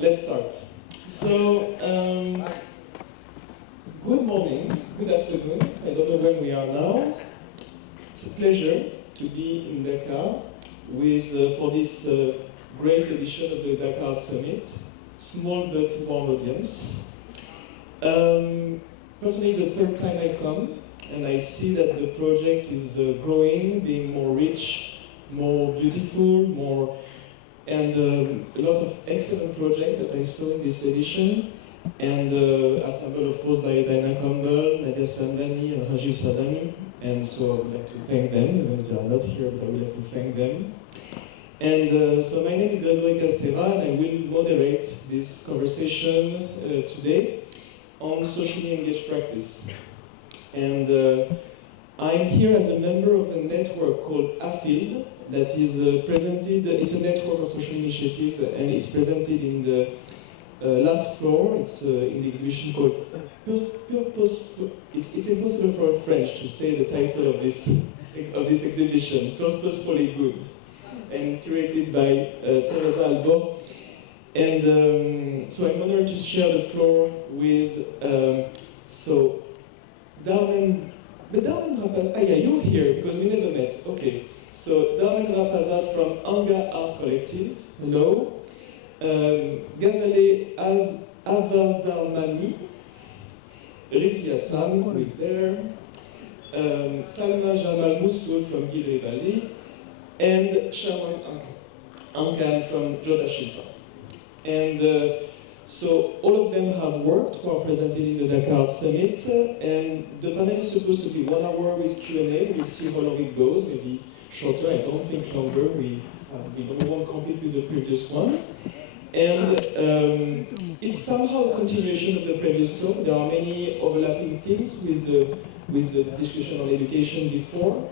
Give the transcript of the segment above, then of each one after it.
Let's start. So, good morning, good afternoon. I don't know when we are now. It's a pleasure to be in Dhaka for this great edition of the Dhaka Art Summit. Small but warm audience. Personally, it's the third time I come, and I see that the project is growing, being more rich, more beautiful, and a lot of excellent projects that I saw in this edition, and assembled, of course, by Diana Campbell, Nadia Samdani, and Rajiv Sadani, and so I would like to thank them, even if they are not here, but I would like to thank them. And so my name is Gregory Castera, and I will moderate this conversation today on socially engaged practice. And I'm here as a member of a network called AFIELD that is presented. It's a network of social initiative, and it's presented in the last floor. It's in the exhibition called Purposeful. It's impossible for a French to say the title of this exhibition. Purposefully Good, and curated by Teresa Albor. And so I'm honored to share the floor with Dharmendra. Yeah, you're here because we never met. Okay. So Dharmendra Prasad from Anga Art Collective. Hello. Ghazaleh Avarzamani. Rizvi Hassan, who is there. Salma, Jamal, Mousum from Guidry Valley. And Shawon, Akand from Shilpakala. And so all of them have worked who are presented in the Dhaka Art Summit, and the panel is supposed to be 1 hour with Q&A. We'll see how long it goes, maybe shorter, I don't think longer. We won't compete with the previous one. And it's somehow a continuation of the previous talk. There are many overlapping themes with the discussion on education before.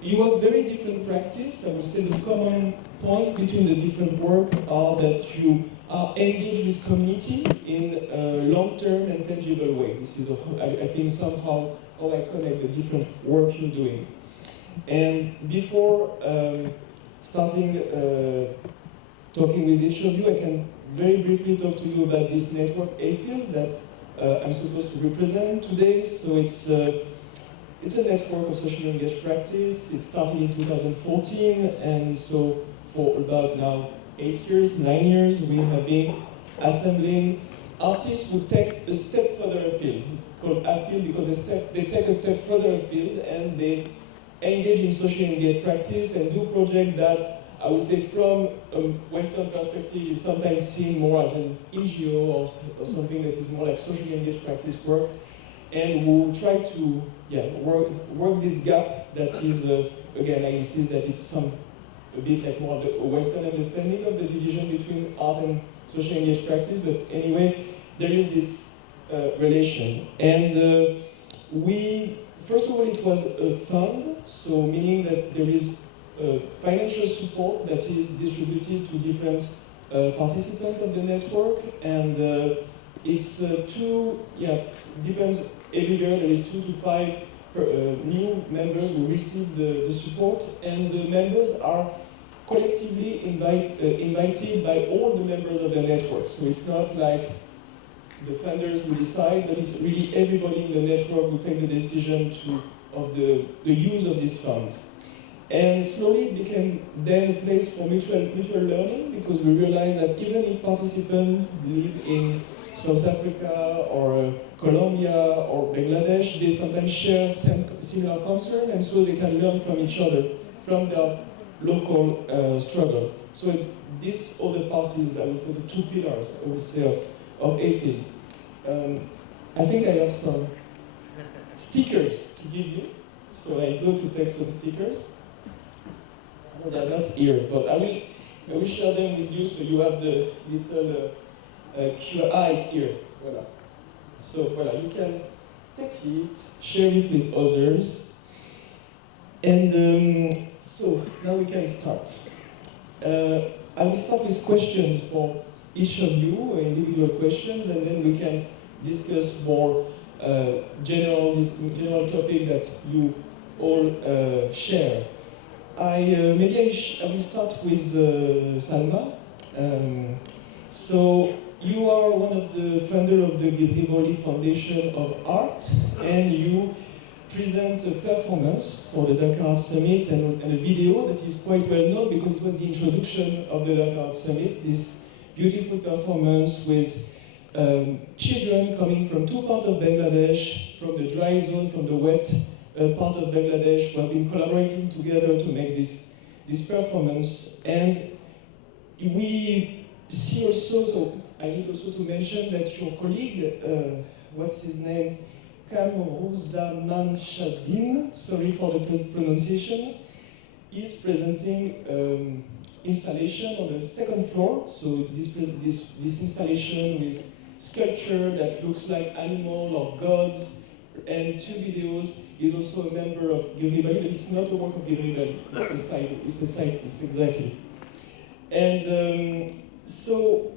You have very different practice. I would say the common point between the different work are that you are engaged with community in a long-term and tangible way. This is, I think, somehow how I connect the different work you're doing. And before starting talking with each of you, I can very briefly talk to you about this network, AFIELD, that I'm supposed to represent today. So it's a network of socially engaged practice. It started in 2014, and so for about now 9 years, we have been assembling artists who take a step further afield. It's called AFIELD because they take a step further afield and they engage in socially engaged practice and do projects that I would say from a Western perspective is sometimes seen more as an NGO or something that is more like socially engaged practice work, and who try to work this gap that is, again, I insist that it's a bit like more the Western understanding of the division between art and social engaged practice, but anyway, there is this relation. And first of all, it was a fund, so meaning that there is financial support that is distributed to different participants of the network, and it's depends, every year there is 2 to 5 new members who receive the support, and the members are collectively invited by all the members of the network. So it's not like the funders who decide, but it's really everybody in the network who take the decision of the use of this fund. And slowly it became then a place for mutual learning, because we realized that even if participants live in South Africa or Colombia or Bangladesh, they sometimes share similar concern, and so they can learn from each other, from their local struggle. So these other parties, I would say the 2 pillars, I would say, of AFIELD. I think I have some stickers to give you, so I go to take some stickers. No, they're not here, but I will share them with you, so you have the little QR. It's here. Voila. So voila, you can take it, share it with others, and so now we can start. I will start with questions for each of you, individual questions, and then we can discuss more general topic that you all share. Maybe I will start with Salma. So you are one of the founder of the Gregory Foundation of Art, and you present a performance for the Dhaka Art Summit and a video that is quite well known because it was the introduction of the Dhaka Art Summit, this beautiful performance with children coming from two parts of Bangladesh, from the dry zone, from the wet part of Bangladesh, who have been collaborating together to make this performance. And we see also, so I need also to mention that your colleague, what's his name? Shadin, sorry for the pronunciation, is presenting installation on the second floor. So this installation with sculpture that looks like animal or gods, and two videos. Is also a member of Gregory, but it's not a work of Gregory. It's a side piece, exactly. And so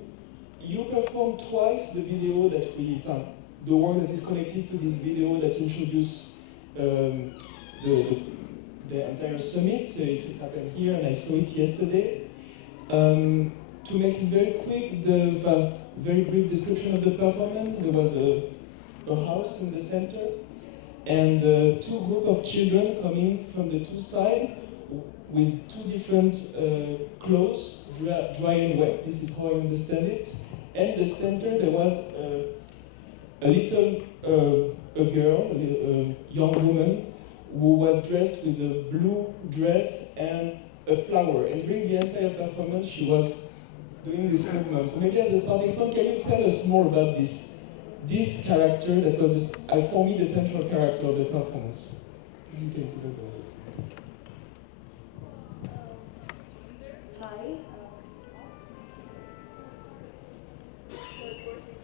you performed twice the video that we found, the work that is connected to this video that introduced the entire summit. It happened here, and I saw it yesterday. To make it very quick, the very brief description of the performance, there was a house in the center, and two groups of children coming from the two sides with two different clothes, dry and wet. This is how I understand it. And in the center there was a little a girl, a young woman, who was dressed with a blue dress and a flower. And during the entire performance, she was doing this movement. So maybe at the starting point, can you tell us more about this character that was, for me, the central character of the performance? Hi.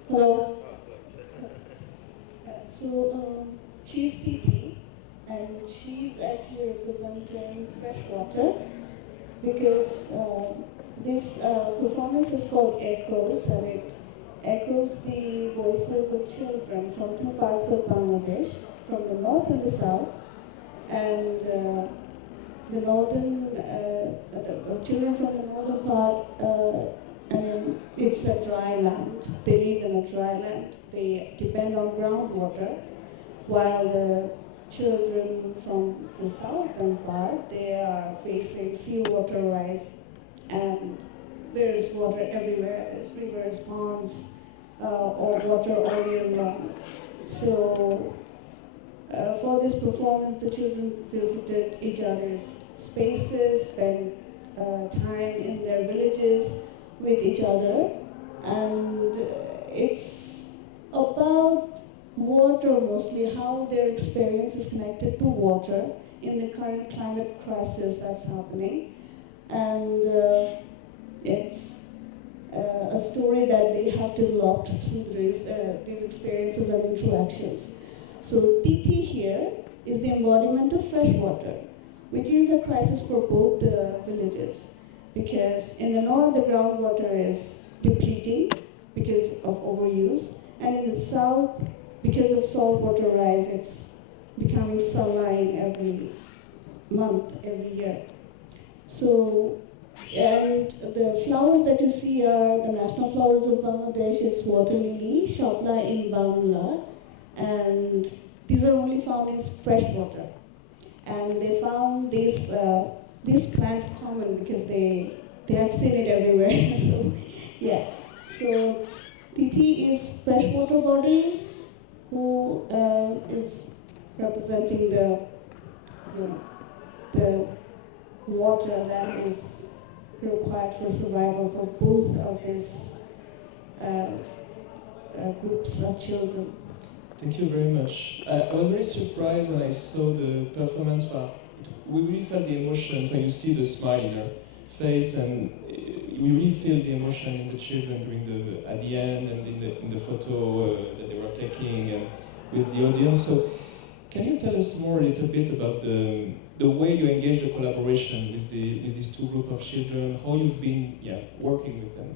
Hello. So she's Titi, and she's actually representing freshwater because this performance is called Echoes, and it echoes the voices of children from two parts of Bangladesh, from the north and the south. And the northern, children from the northern part, it's a dry land. They live in a dry land. They depend on groundwater, while the children from the southern part, they are facing seawater rise, and there's water everywhere. There's rivers, ponds, or water all year long. So for this performance, the children visited each other's spaces, spent time in their villages with each other, and it's about water mostly, how their experience is connected to water in the current climate crisis that's happening. And it's a story that they have developed through these experiences and interactions. So Titi here is the embodiment of fresh water, which is a crisis for both the villages, because in the north the groundwater is depleting because of overuse, and in the south, because of saltwater rise, it's becoming saline every month, every year. So, and the flowers that you see are the national flowers of Bangladesh. It's water lily, Shapla in Bangla, and these are only found in fresh water. And they found this plant common because they have seen it everywhere. So, yeah. So, Titi is freshwater body who is representing the water that is required for survival for both of these groups of children. Thank you very much. I was very surprised when I saw the performance. We really felt the emotion when you see the smile in her face, and we really feel the emotion in the children during at the end and in the photo that they were taking and with the audience. So, can you tell us more a little bit about the way you engage the collaboration with these two groups of children? How you've been working with them?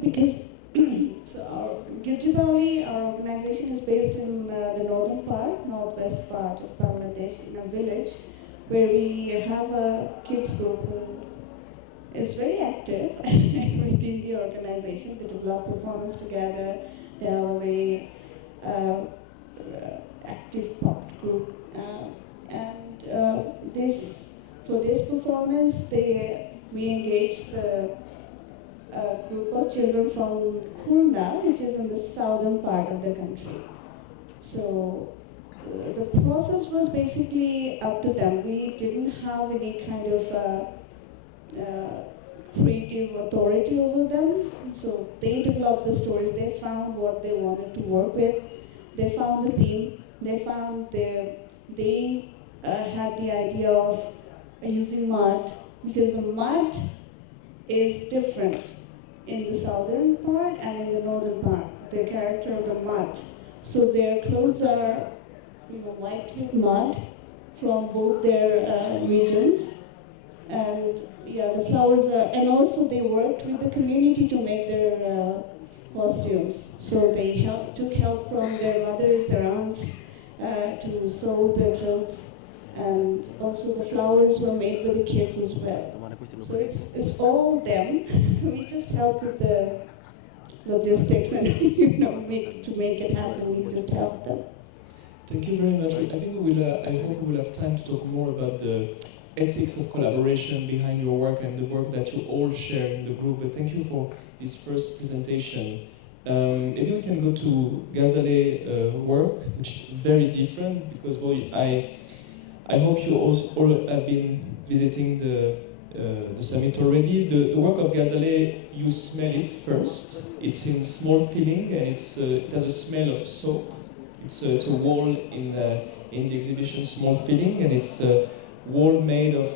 Because so our Giljibauli, our organization is based in the northern part, northwest part of Bangladesh, in a village where we have a kids group who is very active within the organization. They develop performance together. They have a very active pop group. For this performance, we engaged the group of children from Khulna, which is in the southern part of the country. So the process was basically up to them. We didn't have any kind of creative authority over them. So they developed the stories. They found what they wanted to work with. They found the theme. They had the idea of using mud, because the mud is different in the southern part and in the northern part, the character of the mud. So their clothes are white with mud from both their regions. And the flowers are, and also they worked with the community to make their costumes. So they took help from their mothers, their aunts, to sew their clothes. And also the flowers were made by the kids as well. So it's all them. We just help with the logistics and to make it happen. We just help them. Thank you very much. I think I hope we will have time to talk more about the ethics of collaboration behind your work and the work that you all share in the group. But thank you for this first presentation. Maybe we can go to Ghazaleh work, which is very different, because I hope you all have been visiting the summit already. The work of Ghazaleh, you smell it first. It's in small filling and it has a smell of soap. It's a wall in the exhibition, small filling, and it's a wall made of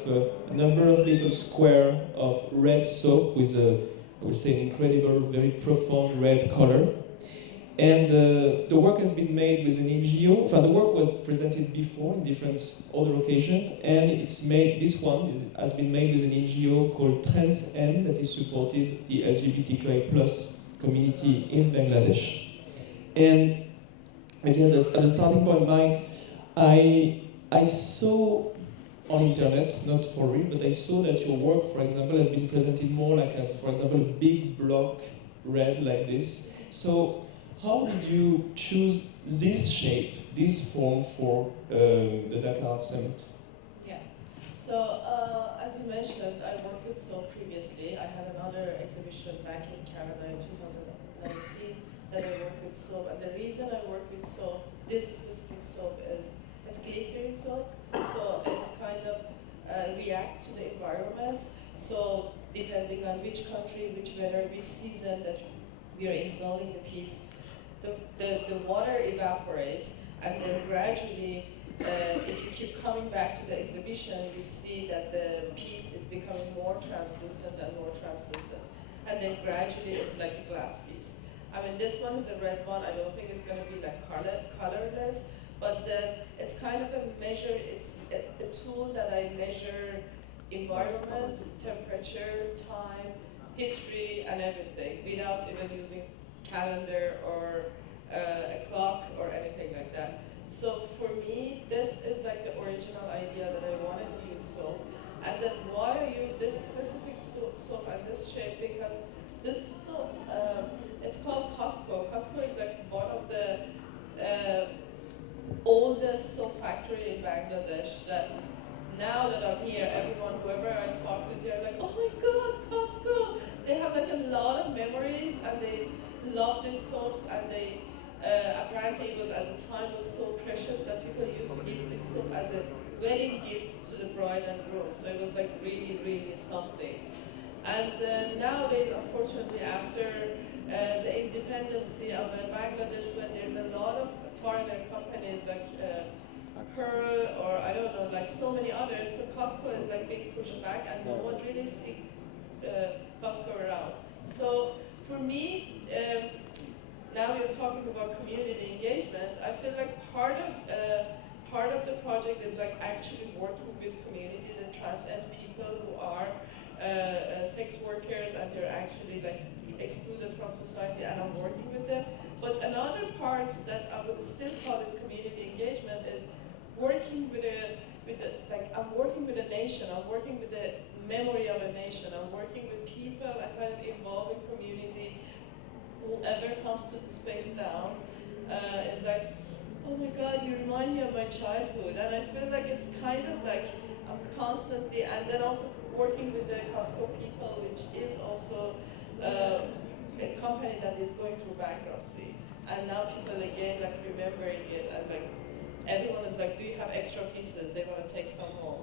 a number of little squares of red soap with I would say, incredible, very profound red color. And the work has been made with an NGO. The work was presented before in different other occasions, and this one has been made with an NGO called Trends End that is supported the LGBTQI+ community in Bangladesh. And maybe at the starting point, I saw on internet, not for real, but I saw that your work, for example, has been presented more like as, for example, a big block red like this. So how did you choose this shape, this form for the Dhaka Art Summit? Yeah, so as you mentioned, I worked with soap previously. I had another exhibition back in Canada in 2019 that I worked with soap. And the reason I work with soap, this specific soap, is it's glycerin soap, so it's kind of react to the environment. So depending on which country, which weather, which season that we are installing the piece, the water evaporates, and then gradually, if you keep coming back to the exhibition, you see that the piece is becoming more translucent and more translucent. And then gradually it's like a glass piece. I mean, this one is a red one. I don't think it's going to be like colorless, but it's kind of a measure, it's a tool that I measure environment, temperature, time, history, and everything without even using calendar or a clock or anything like that. So for me, this is like the original idea that I wanted to use soap. And then why I use this specific soap and this shape, because this soap, it's called Costco. Costco is like one of the oldest soap factory in Bangladesh that now that I'm here, everyone, whoever I talk to, they're like, oh my God, Costco! They have like a lot of memories and they love these soaps, and they apparently it was at the time was so precious that people used to give this soap as a wedding gift to the bride and groom. So it was like really, really something. And nowadays, unfortunately, after the independence of Bangladesh, when there's a lot of foreigner companies like Pearl or I don't know, like so many others, so Costco is like being pushed back, and no one really sees Costco around. So for me, now we're talking about community engagement. I feel like part of the project is like actually working with community, the trans and people who are sex workers, and they're actually like excluded from society, and I'm working with them. But another part that I would still call it community engagement is working with I'm working with a nation, I'm working with the memory of a nation. I'm working with people and kind of involving community. Whoever comes to the space now is like, oh my God, you remind me of my childhood. And I feel like it's kind of like I'm constantly, and then also working with the Costco people, which is also a company that is going through bankruptcy. And now people again like remembering it, and like everyone is like, do you have extra pieces? They want to take some home.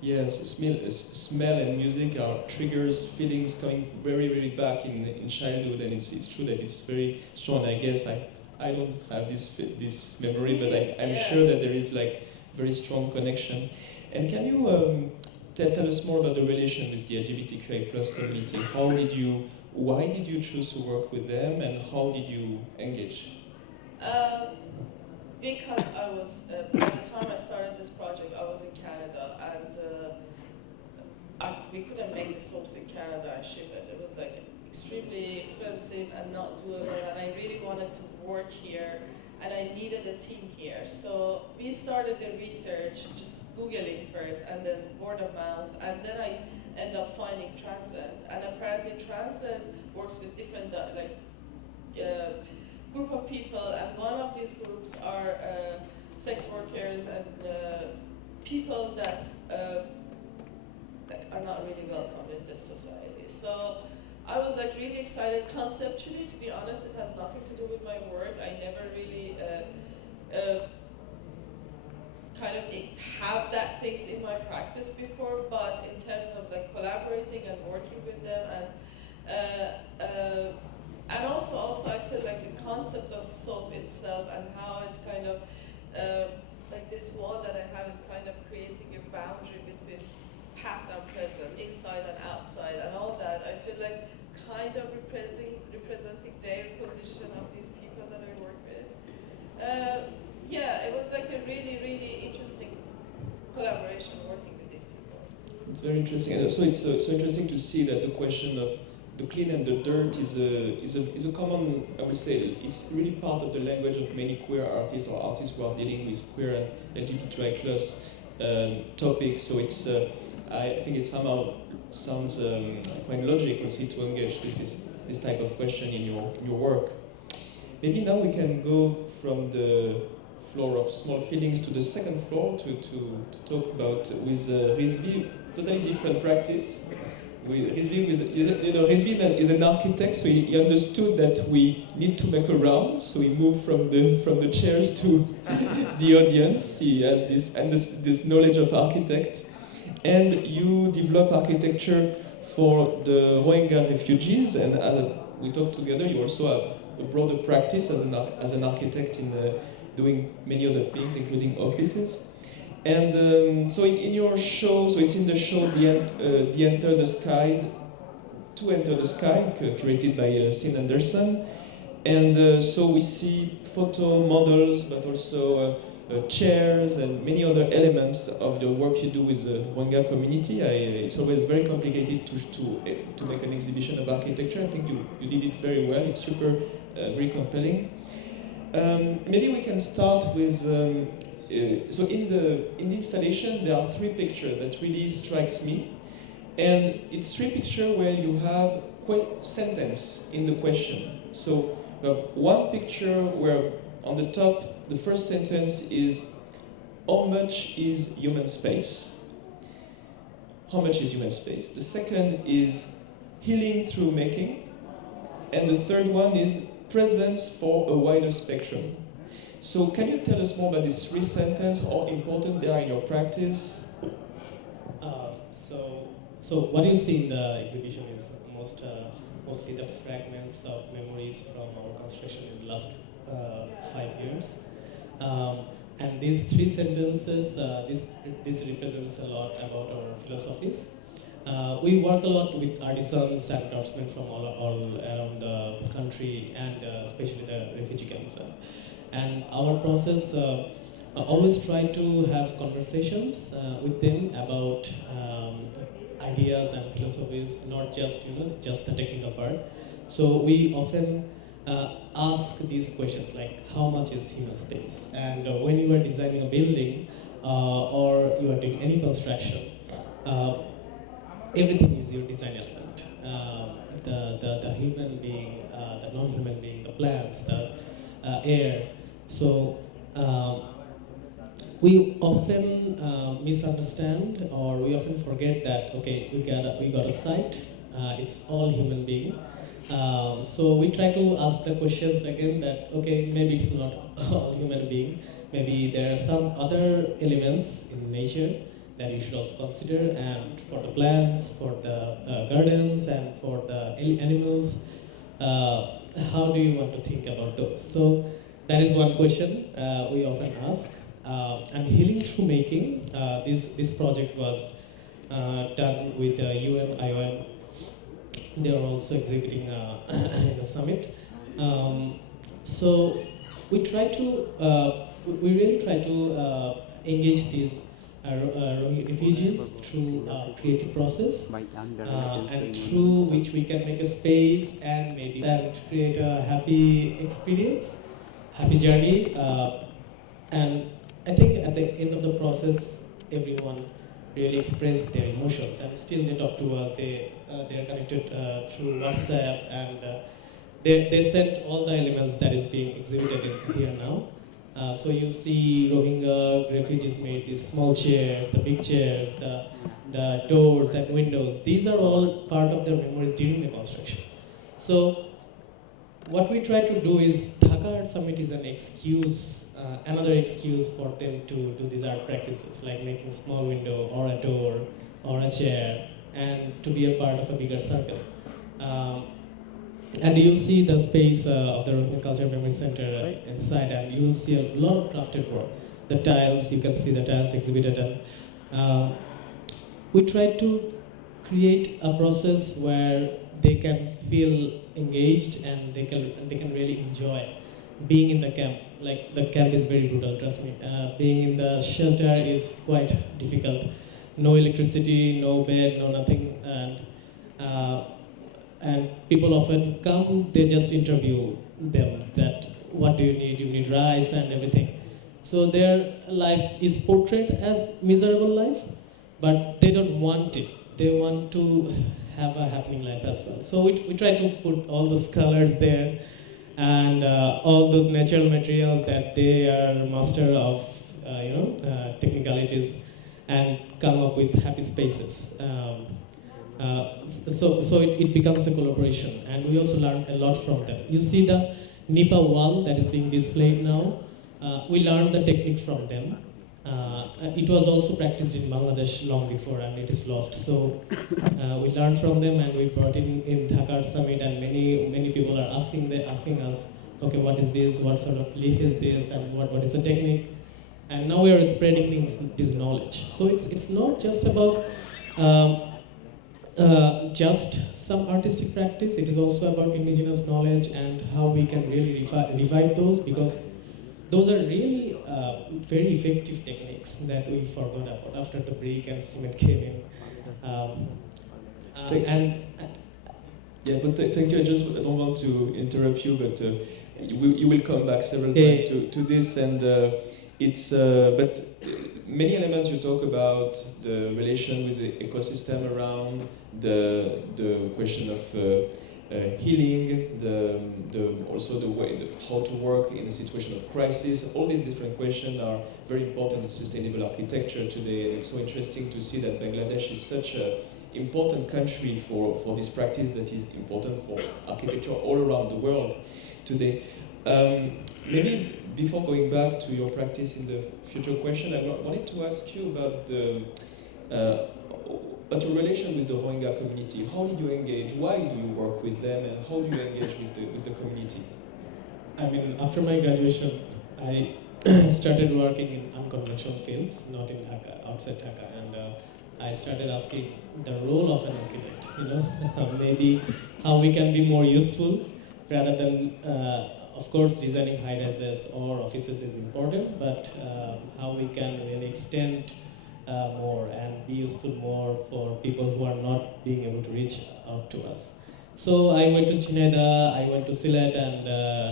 Yes, smell and music are triggers, feelings coming very, very back in childhood, and it's true that it's very strong. I guess I don't have this memory, but I'm sure that there is like very strong connection. And can you tell us more about the relation with the LGBTQI plus community? Why did you choose to work with them, and how did you engage? Because I was, by the time I started this project, I was in Canada, and we couldn't make the soaps in Canada and ship it. It was like extremely expensive and not doable, and I really wanted to work here, and I needed a team here. So we started the research, just Googling first, and then word of mouth, and then I ended up finding Transcend. And apparently Transcend works with different group of people, and one of these groups are sex workers and people that are not really welcome in this society. So I was like really excited conceptually. To be honest, it has nothing to do with my work. I never really kind of have that things in my practice before, but in terms of like collaborating and working with them, and also I feel like the concept of soap itself and how it's kind of like this wall that I have is kind of creating a boundary between past and present, inside and outside, and all that. I feel like kind of representing their position of these people that I work with. Yeah, it was like a really, really interesting collaboration working with these people. It's very interesting, and also it's so interesting to see that the question of the clean and the dirt is a common, I would say, it's really part of the language of many queer artists or artists who are dealing with queer and LGBTQI plus topics. So it's, I think it somehow sounds quite logical to engage with this type of question in your work. Maybe now we can go from the floor of small feelings to the second floor to talk about with Rizvi, totally different practice. Rizvi is an architect, so he understood that we need to make a round, so he moved from the chairs to the audience. He has this knowledge of architect, and you develop architecture for the Rohingya refugees, and we talked together. You also have a broader practice as an architect in doing many other things, including offices. And so in your show, so it's in the show The Enter the Sky, To Enter the Sky, curated by Sin Anderson. And so we see photo models, but also chairs and many other elements of the work you do with the Rohingya community. It's always very complicated to make an exhibition of architecture. I think you did it very well. It's super, very compelling. Maybe we can start with, so in the installation there are three pictures that really strikes me. And it's three pictures where you have sentence in the question. So we have one picture where on the top, the first sentence is, how much is human space? How much is human space? The second is, healing through making. And the third one is, presence for a wider spectrum. So can you tell us more about these three sentences, how important they are in your practice? So what you see in the exhibition is mostly the fragments of memories from our construction in the last 5 years. And these three sentences, this represents a lot about our philosophies. We work a lot with artisans and craftsmen from all around the country, and especially the refugee camps. And our process always try to have conversations with them about ideas and philosophies, not just just the technical part. So we often ask these questions like, how much is human space? And when you are designing a building or you are doing any construction, everything is your design element. The human being, the non-human being, the plants, the air. So we often misunderstand, or we often forget that, okay, we got a site, it's all human being. So we try to ask the questions again that, okay, maybe it's not all human being, maybe there are some other elements in nature that you should also consider, and for the plants, for the gardens, and for the animals, how do you want to think about those? So that is one question we often ask. And healing through making, this project was done with the UN, IOM. They are also exhibiting in the summit. So we try to, we really try to engage these refugees through creative process, and through which we can make a space and maybe then create a happy experience, happy journey. And I think at the end of the process, everyone really expressed their emotions, and still they talk to us. They are connected through WhatsApp, and they sent all the elements that is being exhibited in here now. So you see Rohingya refugees made these small chairs, the big chairs, the doors and windows. These are all part of their memories during the construction. So what we try to do is, Dhaka Art Summit is an excuse, another excuse for them to do these art practices, like making a small window or a door or a chair, and to be a part of a bigger circle. And you see the space of the Rohingya Culture Memory Center inside, and you will see a lot of crafted work. The tiles, you can see the tiles exhibited, and we try to create a process where they can feel engaged, and they can really enjoy being in the camp. Like, the camp is very brutal, trust me. Being in the shelter is quite difficult. No electricity, no bed, no nothing, and people often come, they just interview them that, what do you need? You need rice and everything. So their life is portrayed as miserable life, but they don't want it. They want to have a happening life as well. So we try to put all those colors there, and all those natural materials that they are master of, technicalities, and come up with happy spaces. So it becomes a collaboration, and we also learn a lot from them. You see the Nipa wall that is being displayed now. We learned the technique from them. It was also practiced in Bangladesh long before, and it is lost. So we learned from them, and we brought it in Dhaka Art Summit, and many people are asking us, okay, what is this? What sort of leaf is this? And what is the technique? And now we are spreading this knowledge. So it's not just about just some artistic practice. It is also about indigenous knowledge and how we can really revive those, because those are really very effective techniques that we forgot about after the brick and cement came in. Thank you. I don't want to interrupt you, but you will come back several times to this, and but many elements you talk about, the relation with the ecosystem around, the question of healing, also the way how to work in a situation of crisis. All these different questions are very important in sustainable architecture today, and it's so interesting to see that Bangladesh is such an important country for this practice that is important for architecture all around the world today. Maybe before going back to your practice in the future question, I wanted to ask you about about your relation with the Rohingya community. How did you engage? Why do you work with them, and how do you engage with the community? I mean, after my graduation, I started working in unconventional fields, not in Dhaka, outside Dhaka, and I started asking the role of an architect. Maybe how we can be more useful rather than, of course, designing high rises or offices is important, but how we can really extend more and be useful more for people who are not being able to reach out to us. So I went to Chineda, I went to Sylhet, and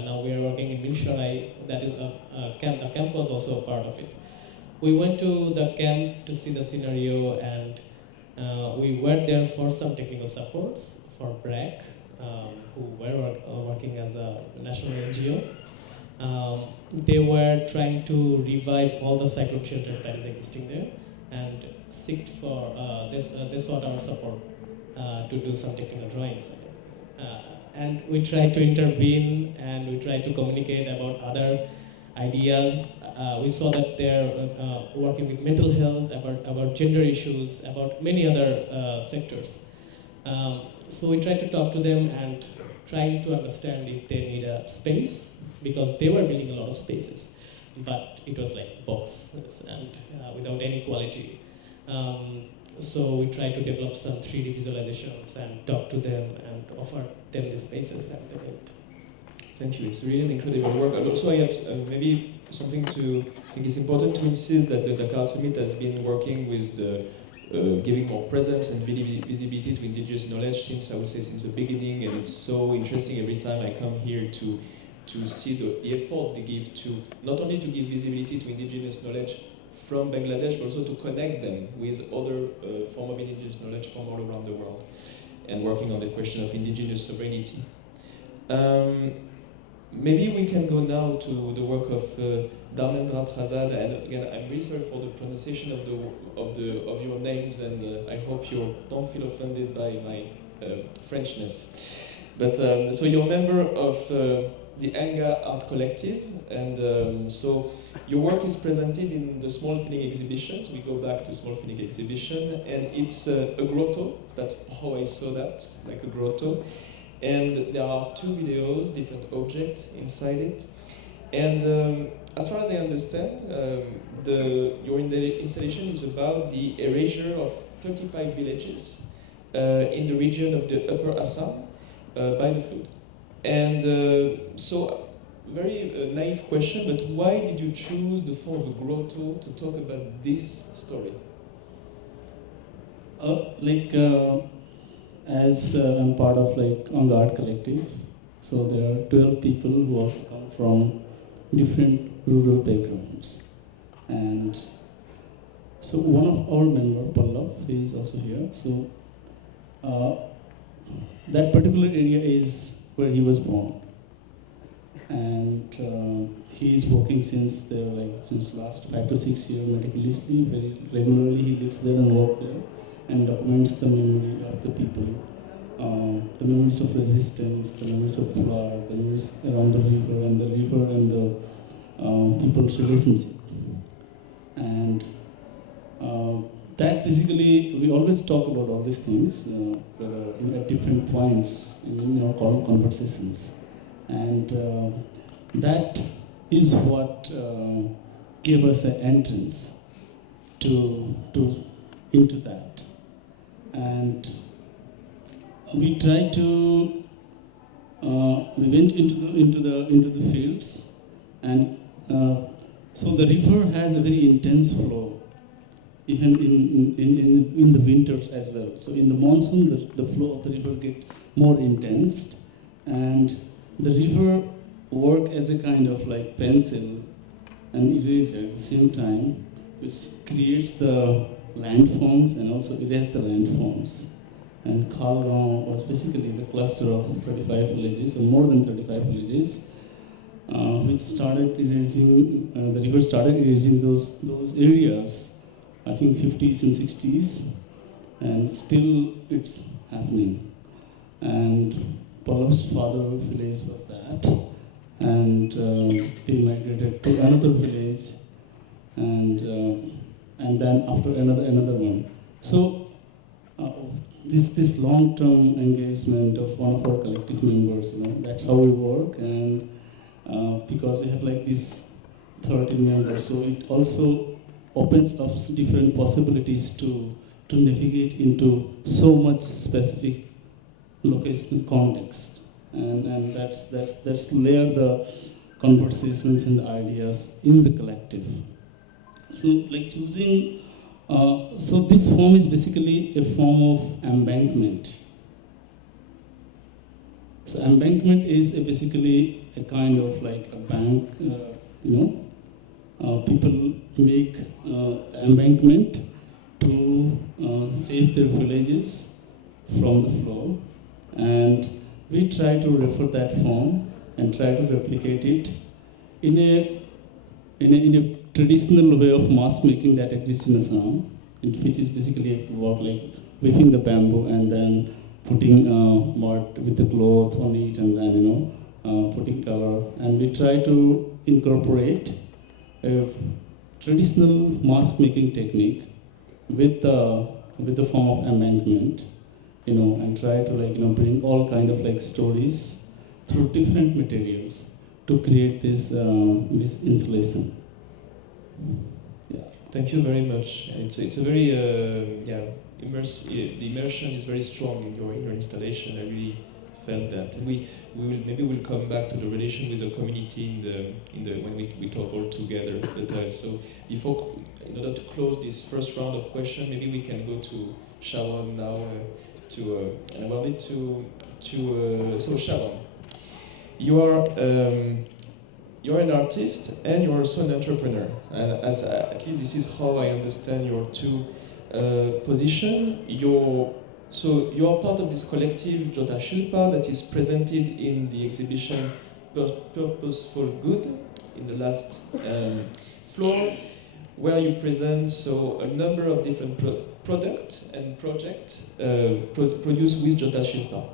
now we are working in Minsharai. That is a camp. The camp was also a part of it. We went to the camp to see the scenario, and We were there for some technical supports for BRAC, who were working as a national NGO. They were trying to revive all the cyclone shelters that is existing there and seek for, they sought our support to do some technical drawings. And we tried to intervene and we tried to communicate about other ideas. We saw that they're working with mental health, about gender issues, about many other sectors. So we tried to talk to them and trying to understand if they need a space, because they were building a lot of spaces, but it was like boxes and without any quality. So we tried to develop some 3D visualizations and talk to them and offer them the spaces and they built. Thank you. It's really an incredible work. And also, I have maybe something to I think it's important to insist that the Dakar Summit has been working with the giving more presence and visibility to indigenous knowledge since, I would say, since the beginning. And it's so interesting every time I come here to see the effort they give to not only to give visibility to indigenous knowledge from Bangladesh, but also to connect them with other form of indigenous knowledge from all around the world, and working on the question of indigenous sovereignty. Maybe we can go now to the work of Dharmendra, Prasad, and again, I'm really sorry for the pronunciation of your names, and I hope you don't feel offended by my Frenchness. But so you're a member of the Anga Art Collective, and so your work is presented in the Small Phoenix exhibitions. We go back to Small Phoenix exhibition, and it's a grotto. That's how I saw that, like a grotto. And there are 2 videos, different objects inside it. And as far as I understand, your installation is about the erasure of 35 villages in the region of the Upper Assam by the flood. And so, very naive question, but why did you choose the form of a grotto to talk about this story? As I'm part of on the art collective, so there are 12 people who also come from different rural backgrounds. And so one of our members, Pallav, is also here. So that particular area is where he was born. And he is working since last 5 to 6 years meticulously, very regularly. He lives there and works there and documents the memory of the people, the memories of resistance, the memories of flood, the memories around the river and the people's relationship. And that basically, we always talk about all these things at different points in our conversations. And that is what gave us an entrance into that. And we tried to, we went into the fields, and so the river has a very intense flow, even in the winters as well. So in the monsoon, the flow of the river gets more intense, and the river work as a kind of pencil and eraser at the same time, which creates the landforms and also erase the landforms. And Khalgaon was basically the cluster of 35 villages, or more than 35 villages, which started erasing, the river started erasing those areas, I think 50s and 60s, and still it's happening. And Paulo's father village was that, and they migrated to another village, and then after another one. So this long-term engagement of one of our collective members, that's how we work, and because we have these 13 members, so it also opens up different possibilities to navigate into so much specific location context, and that's layer the conversations and the ideas in the collective. So choosing, so this form is basically a form of embankment. So embankment is basically a kind of a bank, people make embankment to save their villages from the flow, and we try to refer that form and try to replicate it in a traditional way of mask making that exists in Assam, which is basically about like weaving the bamboo and then putting mud with the cloth on it, and then putting color, and we try to incorporate a traditional mask making technique with the form of amendment, and try to bring all kind of like stories through different materials to create this installation. Yeah. Thank you very much. It's a very the immersion is very strong in your installation. I really felt that. And maybe we'll come back to the relation with the community when we talk all together. But so before, in order to close this first round of questions, maybe we can go to Shawon now. I wanted so Shawon, you're an artist and you're also an entrepreneur. And at least this is how I understand your two position. You're part of this collective Jota Shilpa that is presented in the exhibition Purposeful Good in the last floor, where you present a number of different products and projects produced with Jota Shilpa.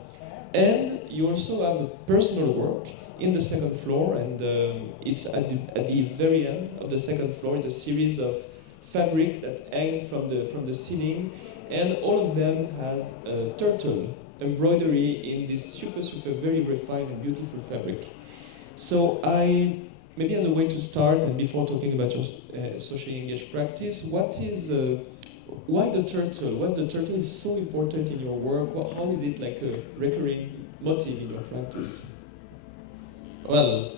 And you also have a personal work in the second floor, and it's at the very end of the second floor. It's a series of fabric that hang from the ceiling, and all of them has a turtle embroidery in this super very refined and beautiful fabric. So maybe as a way to start, and before talking about your socially engaged practice, why the turtle? Why the turtle is so important in your work? How is it like a recurring motive in your practice? Well,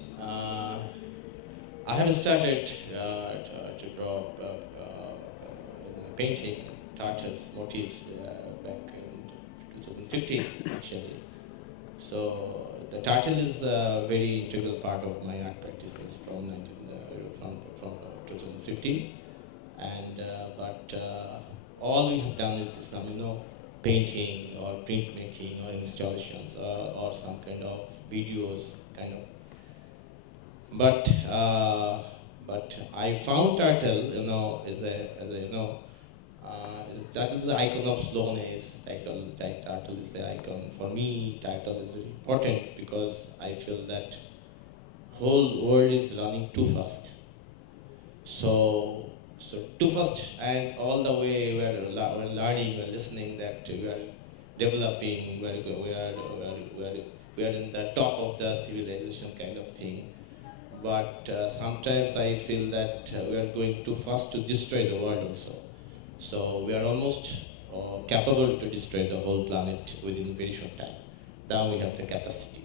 I have started to draw painting turtles motifs back in 2015, actually. So the turtle is a very integral part of my art practices from 2015, and but all we have done is some painting or printmaking or installations or some kind of videos kind of. But I found turtle, turtle is the icon of slowness. Turtle is the icon. For me, turtle is very important because I feel that whole world is running too fast. So too fast, and all the way we're learning, we're listening, that we are developing, we are in the top of the civilization kind of thing. But sometimes I feel that we are going too fast to destroy the world also. So we are almost capable to destroy the whole planet within a very short time. Now we have the capacity.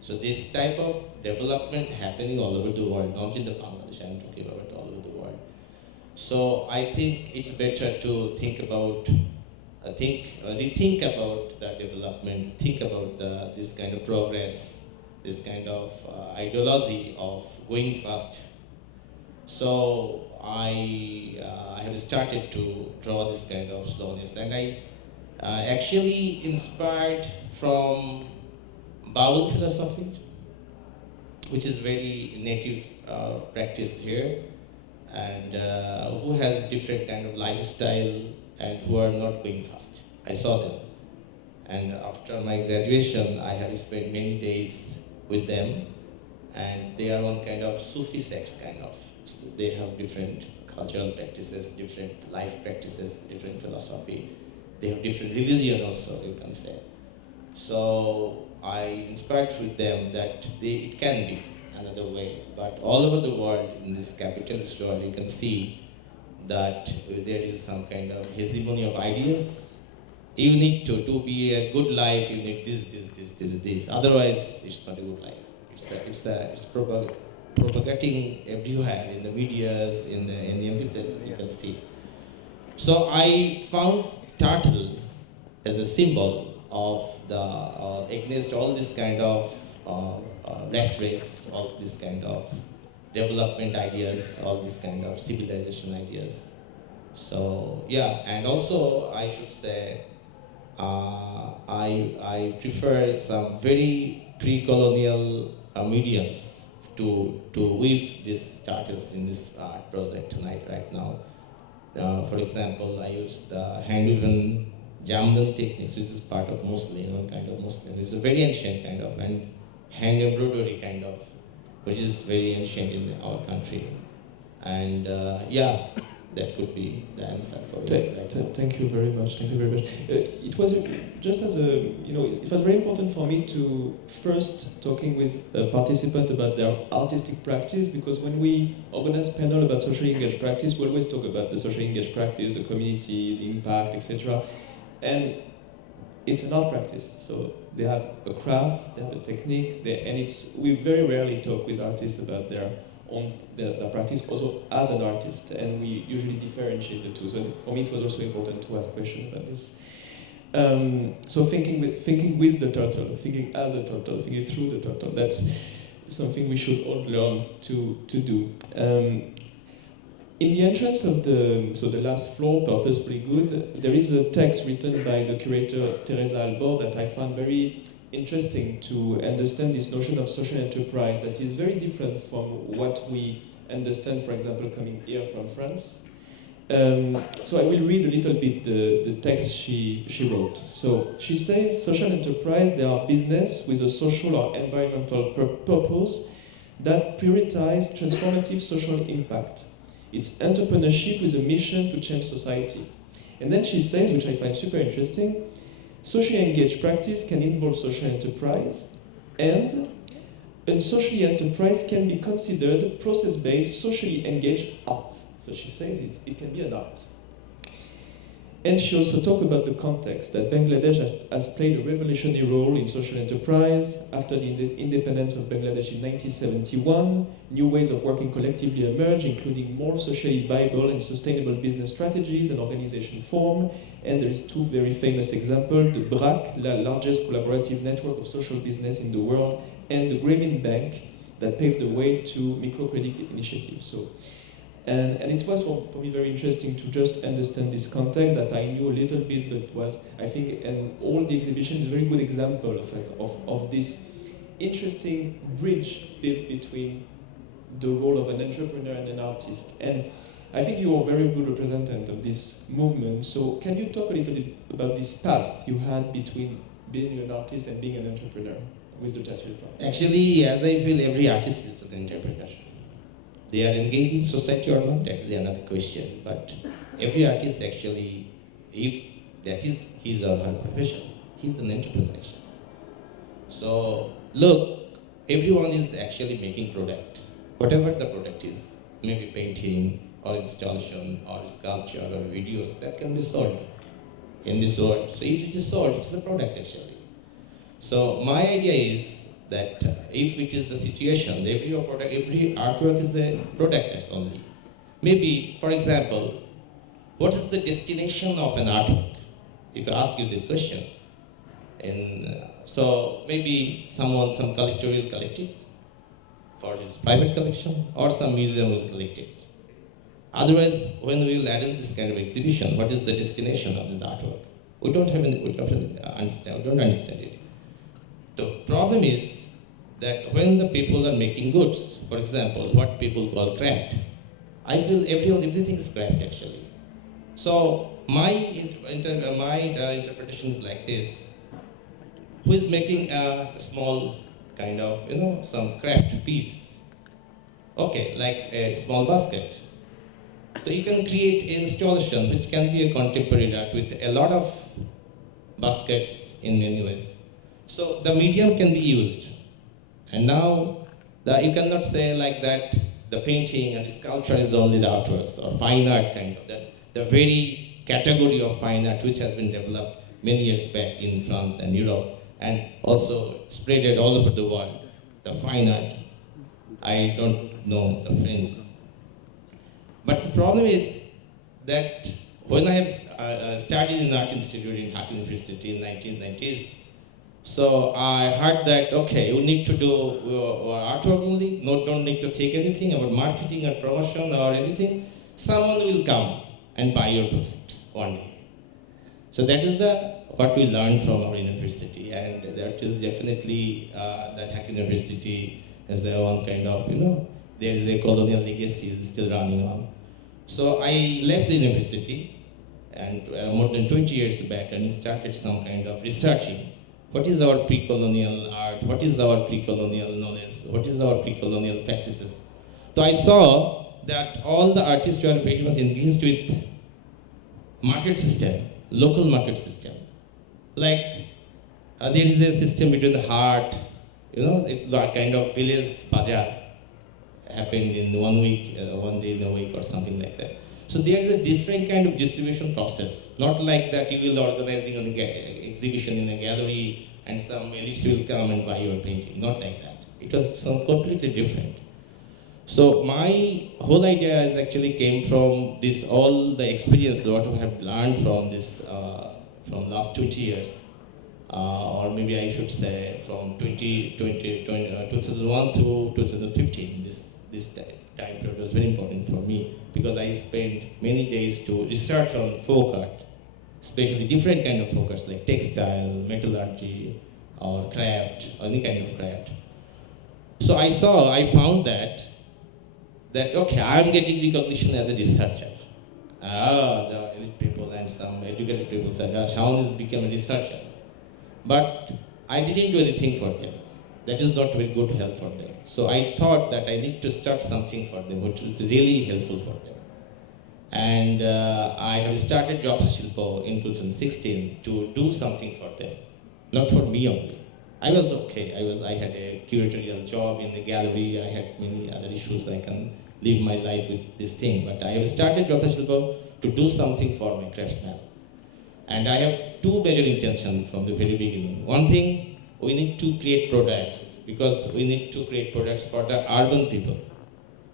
So this type of development happening all over the world, not in the Bangladesh, I'm talking about all over the world. So I think it's better to rethink about the development, think about this kind of progress, this kind of ideology of going fast. So I have started to draw this kind of slowness, and I actually inspired from Baul philosophy, which is very native practiced here, and who has different kind of lifestyle and who are not going fast. I saw them. And after my graduation, I have spent many days with them, and they are on kind of Sufi sects kind of. So they have different cultural practices, different life practices, different philosophy. They have different religion also, you can say. So I inspired with them that it can be another way. But all over the world, in this capitalist world, you can see that there is some kind of hegemony of ideas. You need to be a good life, you need this. Otherwise, it's not a good life. It's propagating everywhere, in the medias, in the empty places you can see. So I found turtle as a symbol of against all this kind of rat race, all this kind of development ideas, all this kind of civilization ideas. So yeah, and also I should say I prefer some very pre-colonial mediums to weave these turtles in this art project tonight right now. For example, I use the hand-woven Jamdani techniques, which is part of muslin, one kind of muslin. It's a very ancient kind of, and hand embroidery kind of, which is very ancient in our country. And yeah, that could be the answer for you. Thank you very much. Thank you very much. It was just as a, it was very important for me to first talking with a participant about their artistic practice, because when we organize panel about socially engaged practice, we always talk about the socially engaged practice, the community, the impact, etc. And it's an art practice, so they have a craft, they have a technique, we very rarely talk with artists about their practice also as an artist, and we usually differentiate the two. So for me, it was also important to ask a question about this. So thinking with the turtle, thinking as a turtle, thinking through the turtle, that's something we should all learn to do. In the entrance of the last floor, Purposefully Good, there is a text written by the curator Teresa Albor that I found very interesting to understand this notion of social enterprise that is very different from what we understand, for example, coming here from France. So I will read a little bit the text she wrote. So she says, social enterprise, they are business with a social or environmental purpose that prioritize transformative social impact. It's entrepreneurship with a mission to change society. And then she says, which I find super interesting, socially engaged practice can involve social enterprise, and socially enterprise can be considered process-based, socially engaged art. So she says it can be an art. And she also talked about the context, that Bangladesh has played a revolutionary role in social enterprise. After the independence of Bangladesh in 1971, new ways of working collectively emerged, including more socially viable and sustainable business strategies and organization form. And there is two very famous examples, the BRAC, the largest collaborative network of social business in the world, and the Grameen Bank, that paved the way to microcredit initiatives. So. And it was for me very interesting to just understand this context that I knew a little bit, but was, I think, and all the exhibition is a very good example of this interesting bridge built between the role of an entrepreneur and an artist. And I think you are a very good representative of this movement. So can you talk a little bit about this path you had between being an artist and being an entrepreneur with the Castera project? Actually, as I feel, every artist is an entrepreneur. They are engaged in society or not, that's another question. But every artist actually, if that is his or her profession, he's an entrepreneur actually. So look, everyone is actually making product. Whatever the product is, maybe painting or installation or sculpture or videos, that can be sold in this world. So if it is sold, it's a product actually. So my idea is that if it is the situation, every artwork is a product only. Maybe, for example, what is the destination of an artwork? If I ask you this question. And so maybe some collector will collect it for his private collection, or some museum will collect it. Otherwise, when we will arrange this kind of exhibition, what is the destination of this artwork? We don't understand it. The problem is that when the people are making goods, for example, what people call craft, I feel everything is craft actually. So my interpretation is like this: who is making a small kind of some craft piece? Okay, like a small basket. So you can create an installation which can be a contemporary art with a lot of baskets in many ways. So the medium can be used. And now you cannot say like that the painting and sculpture is only the artworks or fine art kind of that. The very category of fine art which has been developed many years back in France and Europe and also spreaded all over the world. The fine art, I don't know the French. But the problem is that when I have studied in Art Institute in Dhaka University in 1990s, so I heard that, okay, you need to do artwork only, don't need to take anything about marketing or promotion or anything. Someone will come and buy your product one day. So that is what we learned from our university, and that is definitely that Dhaka University is one kind of, there is a colonial legacy still running on. So I left the university and more than 20 years back and started some kind of researching. What is our pre-colonial art? What is our pre-colonial knowledge? What is our pre-colonial practices? So I saw that all the artists were very much engaged with market system, local market system. Like there is a system between the heart, it's that kind of village bazaar happened in 1 week, one day in a week or something like that. So there is a different kind of distribution process, not like that you will organize an exhibition in a gallery and some elites will come and buy your painting, not like that. It was some completely different. So my whole idea is actually came from this, all the experience what I have learned from this, from last 20 years, or maybe I should say from 2001 to 2015, this time period was very important for me because I spent many days to research on folk art, especially different kind of folk arts like textile, metallurgy, or craft, or any kind of craft. So I found that okay, I'm getting recognition as a researcher. The elite people and some educated people said, Shawon has become a researcher. But I didn't do anything for them. That is not very good help for them. So I thought that I need to start something for them, which will be really helpful for them. And I have started Jatha Shilpo in 2016 to do something for them, not for me only. I was okay. I had a curatorial job in the gallery. I had many other issues. I can live my life with this thing. But I have started Jatha Shilpo to do something for my craftsmen. And I have two major intentions from the very beginning. One thing, we need to create products because we need to create products for the urban people.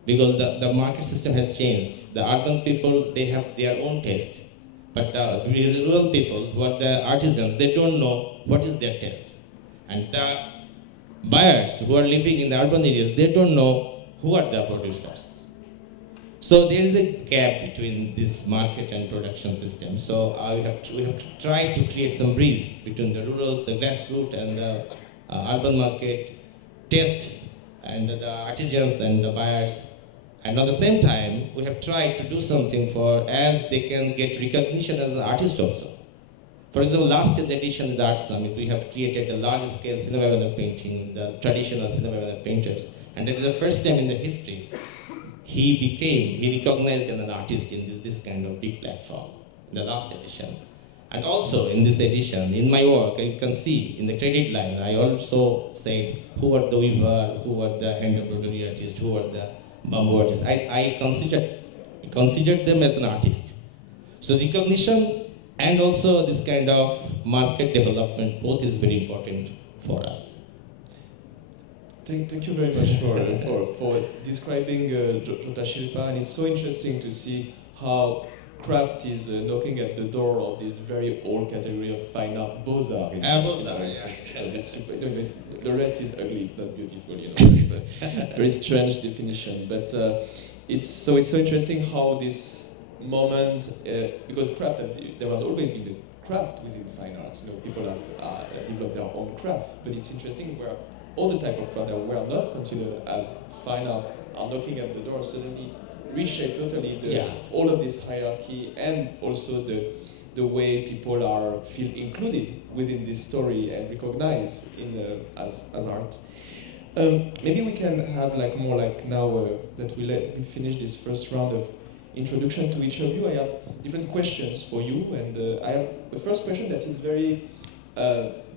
Because the market system has changed. The urban people, they have their own taste. But the rural people, who are the artisans, they don't know what is their taste. And the buyers who are living in the urban areas, they don't know who are the producers. So there is a gap between this market and production system. So we have tried to create some bridge between the rurals, the grassroots, and the urban market, taste, and the artisans and the buyers. And at the same time, we have tried to do something for as they can get recognition as an artist also. For example, last edition of the Art Summit, we have created a large-scale cinema painting, the traditional cinema painters. And that is the first time in the history he recognized as an artist in this kind of big platform, in the last edition. And also in this edition, in my work, you can see in the credit line, I also said who are the weaver, who are the hand embroidery artists, who are the bamboo artists. I considered them as an artist. So recognition and also this kind of market development, both is very important for us. Thank you very much for describing Jatha Shilpa, and it's so interesting to see how craft is knocking at the door of this very old category of fine art, beaux-arts. It's super, the rest is ugly, it's not beautiful, It's a very strange definition, but it's so interesting how this moment, because craft, there has always been the craft within fine arts. People have developed their own craft, but it's interesting where all the type of craft that were not considered as fine art are knocking at the door, suddenly reshape totally all of this hierarchy, and also the way people feel included within this story and recognized as art. Maybe we can have more now that we finish this first round of introduction to each of you. I have different questions for you, and I have the first question that is very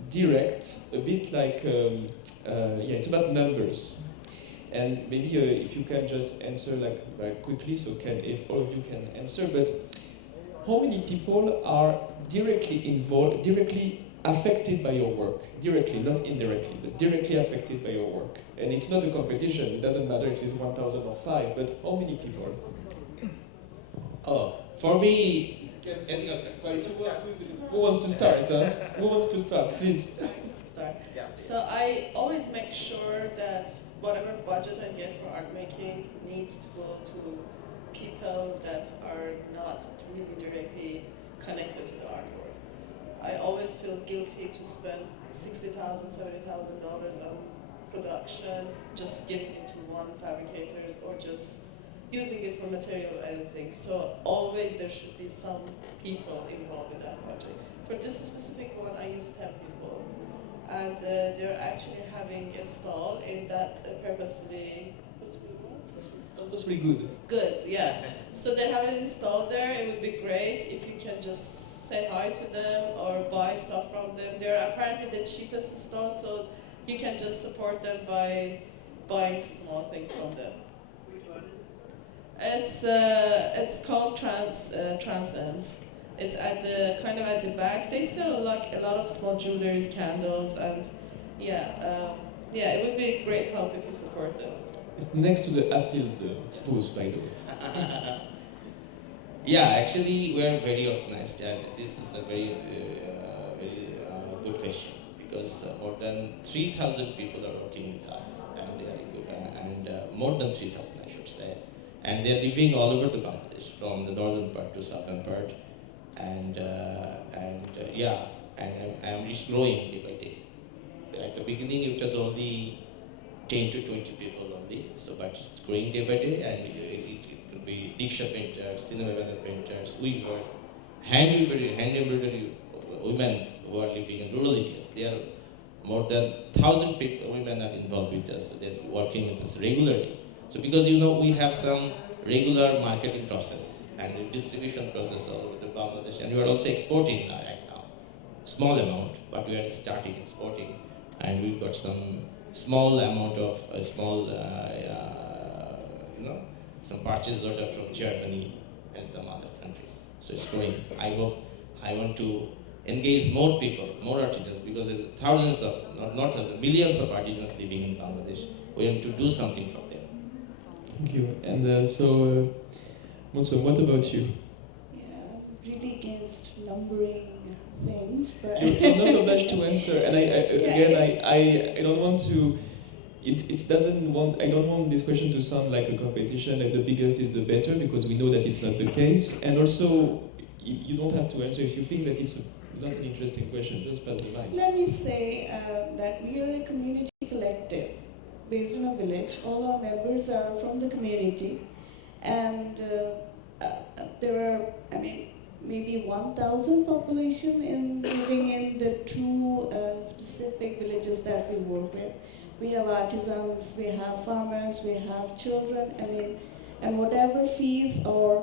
direct, a bit like it's about numbers. And maybe if you can just answer quickly, so if all of you can answer, but how many people are directly affected by your work? Directly, not indirectly, but directly affected by your work. And it's not a competition, it doesn't matter if it's 1,000 or 5, but how many people? Oh, for me, who wants to start? Who wants to start, please? Start. So I always make sure that whatever budget I get for art making needs to go to people that are not not really directly connected to the artwork. I always feel guilty to spend $60,000, $70,000 on production, just giving it to one fabricators or just using it for material editing. So always there should be some people involved in that project. For this specific one, I used 10 people. And they're actually having a stall in that purposefully Purposefully good. Good, yeah. So they have it installed there. It would be great if you can just say hi to them or buy stuff from them. They're apparently the cheapest stall, so you can just support them by buying small things from them. It's called Transcend. It's at the kind of at the back. They sell like a lot of small jewelries, candles, and yeah, it would be a great help if you support them. It's next to the AFIELD booth, by the way. Yeah, actually, we are very organized, and this is a very good question, because more than 3,000 people are working with us, and they are good, and more than 3,000, I should say, and they are living all over the Bangladesh, from the northern part to southern part, and it's growing day by day. At the beginning, it was only 10 to 20 people only, so but it's growing day by day, and it could be rickshaw painters, cinema banner painters, weavers, hand embroidery women who are living in rural areas. They are more than 1,000 people, women are involved with us. They're working with us regularly. So because we have some regular marketing process and distribution process all over the Bangladesh, and we are also exporting right now, small amount, but we are starting exporting, and we've got some small amount of some purchase order from Germany and some other countries. So it's growing. I want to engage more people, more artisans, because there are thousands of, not millions of artisans living in Bangladesh. We want to do something for them. Thank you. And Mousum, what about you? Yeah, really against numbering things, but You're not obliged to answer, and I don't want to. I don't want this question to sound like a competition, like the biggest is the better, because we know that it's not the case. And also, you don't have to answer if you think that it's not an interesting question. Just pass the mic. let me say that we are a community collective based in a village. All our members are from the community, and there are, maybe 1,000 population living in the two specific villages that we work with. We have artisans, we have farmers, we have children, and whatever fees or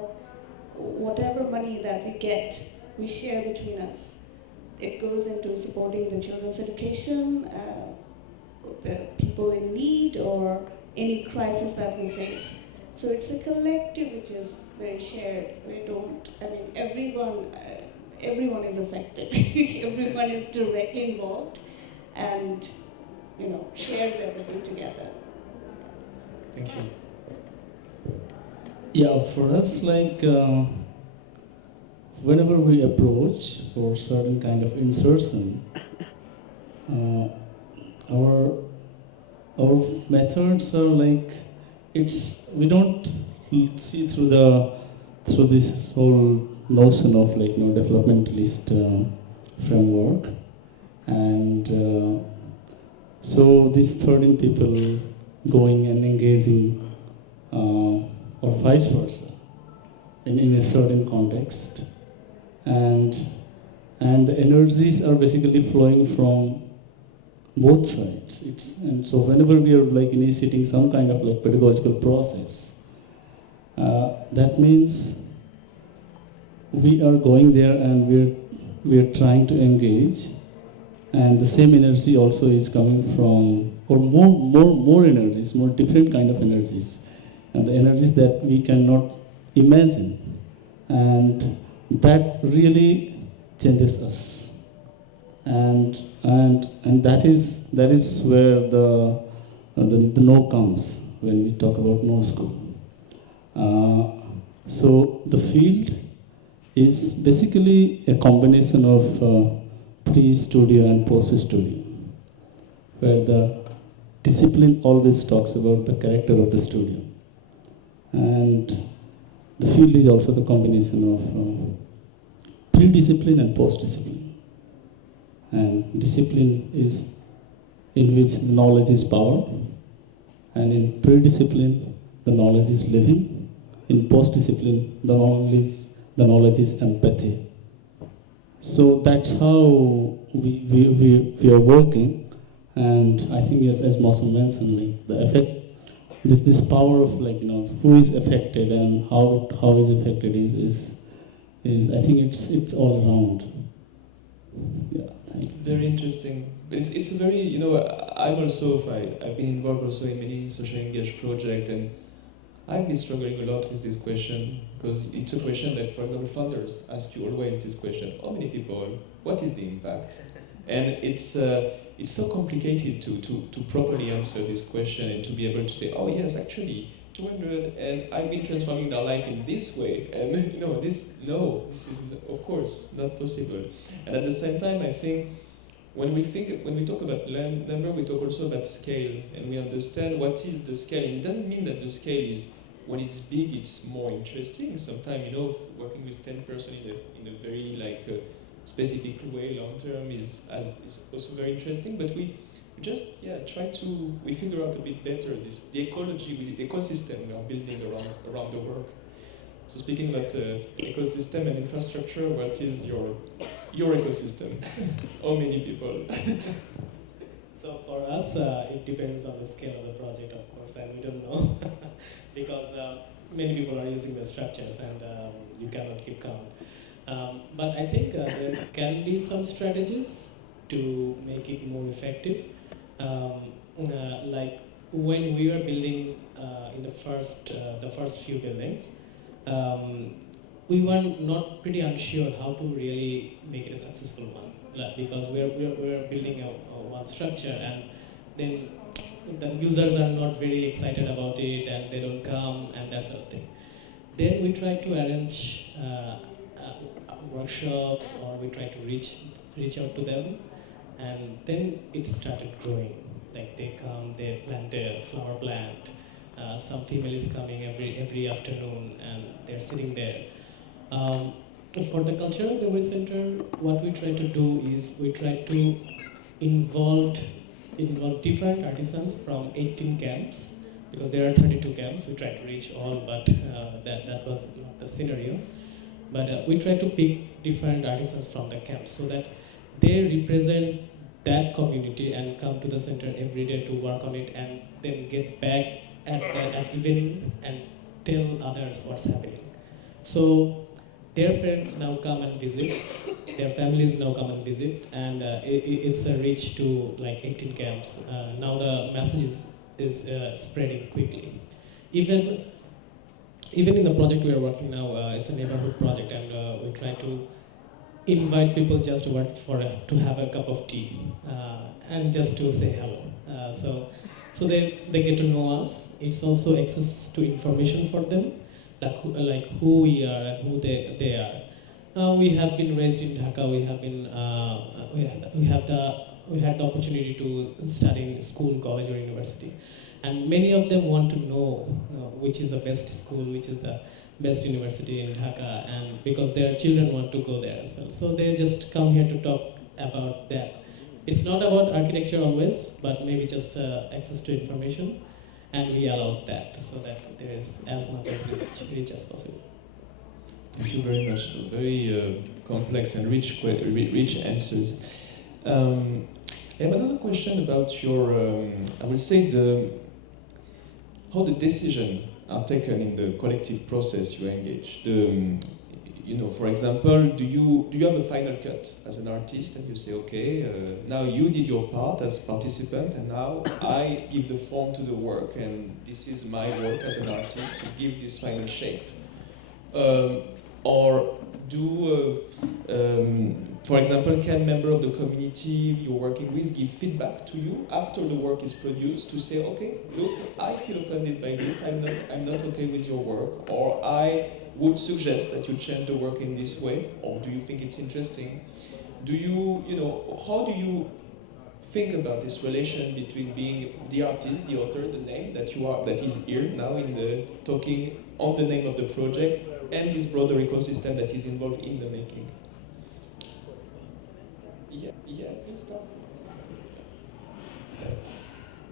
whatever money that we get, we share between us. It goes into supporting the children's education, the people in need, or any crisis that we face. So it's a collective which is very shared. We don't, everyone is affected. Everyone is directly involved, and shares everything together. Thank you. Yeah, for us, whenever we approach for certain kind of insertion, our methods are we don't see through this whole notion of developmentalist framework, and so these 13 people going and engaging, or vice versa, in a certain context, and the energies are basically flowing from both sides. And so whenever we are initiating some kind of pedagogical process, that means we are going there and we are trying to engage, and the same energy also is coming from, or more energies, more different kind of energies, and the energies that we cannot imagine, and that really changes us, and that is where the no comes when we talk about no school. So the field is basically a combination of pre-studio and post-studio, where the discipline always talks about the character of the studio. And the field is also the combination of pre-discipline and post-discipline. And discipline is in which the knowledge is power, and in pre-discipline, the knowledge is living. In post-discipline, the knowledge is empathy. So that's how we are working, and I think as Mousum mentioned, like the effect, this power of who is affected and how is affected is I think it's all around. Yeah, thank you. Very interesting. It's a very, I've been involved also in many socially engaged projects, and I've been struggling a lot with this question, because it's a question that, for example, funders ask you always this question: how many people? What is the impact? And it's so complicated to properly answer this question and to be able to say, oh yes, actually 200, and I've been transforming their life in this way, and this is of course not possible. And at the same time, I think when we talk about number, we talk also about scale, and we understand what is the scale. And it doesn't mean that the scale is, when it's big, it's more interesting. Sometimes, working with 10 person in a very specific way, long term, is also very interesting. But we just we figure out a bit better the ecology, the ecosystem we are building around the work. So speaking about ecosystem and infrastructure, what is your ecosystem? How many people? So for us, it depends on the scale of the project, of course, and we don't know because many people are using the structures, and you cannot keep count. But I think there can be some strategies to make it more effective. Like when we were building in the first few buildings, we were not pretty unsure how to really make it a successful one, because we're building one structure, and then the users are not very excited about it, and they don't come, and that sort of thing. Then we try to arrange workshops, or we try to reach out to them, and then it started growing. Like they come, they plant a flower plant. Some female is coming every afternoon, and they're sitting there. For the Cultural Delivery Center, what we try to do is we try to involve different artisans from 18 camps, because there are 32 camps. We try to reach all, but that was not the scenario. But we try to pick different artisans from the camps so that they represent that community and come to the center every day to work on it, and then get back at evening and tell others what's happening. So their friends now come and visit, their families now come and visit, and it's a reach to like 18 camps. Now the message is spreading quickly. Even in the project we are working now, it's a neighborhood project, and we try to invite people just to work to have a cup of tea and just to say hello. So they get to know us. It's also access to information for them, like who we are and who they are. We have been raised in Dhaka. We have been we had the opportunity to study in school, college, or university, and many of them want to know which is the best school, which is the best university in Dhaka, and because their children want to go there as well. So they just come here to talk about that. It's not about architecture always, but maybe just access to information, and we allow that so that there is as much as reach as possible. Thank you very much for very complex and rich answers. I have another question about your, I will say how the decisions are taken in the collective process you engage. For example, do you have a final cut as an artist, and you say, okay, now you did your part as participant, and now I give the form to the work, and this is my work as an artist to give this final shape. Or do, for example, can member of the community you're working with give feedback to you after the work is produced to say, okay, look, I feel offended by this, I'm not okay with your work, or I would suggest that you change the work in this way, or do you think it's interesting? Do you, how do you think about this relation between being the artist, the author, the name that you are, that is here now in the talking on the name of the project, and this broader ecosystem that is involved in the making. Yeah, please start.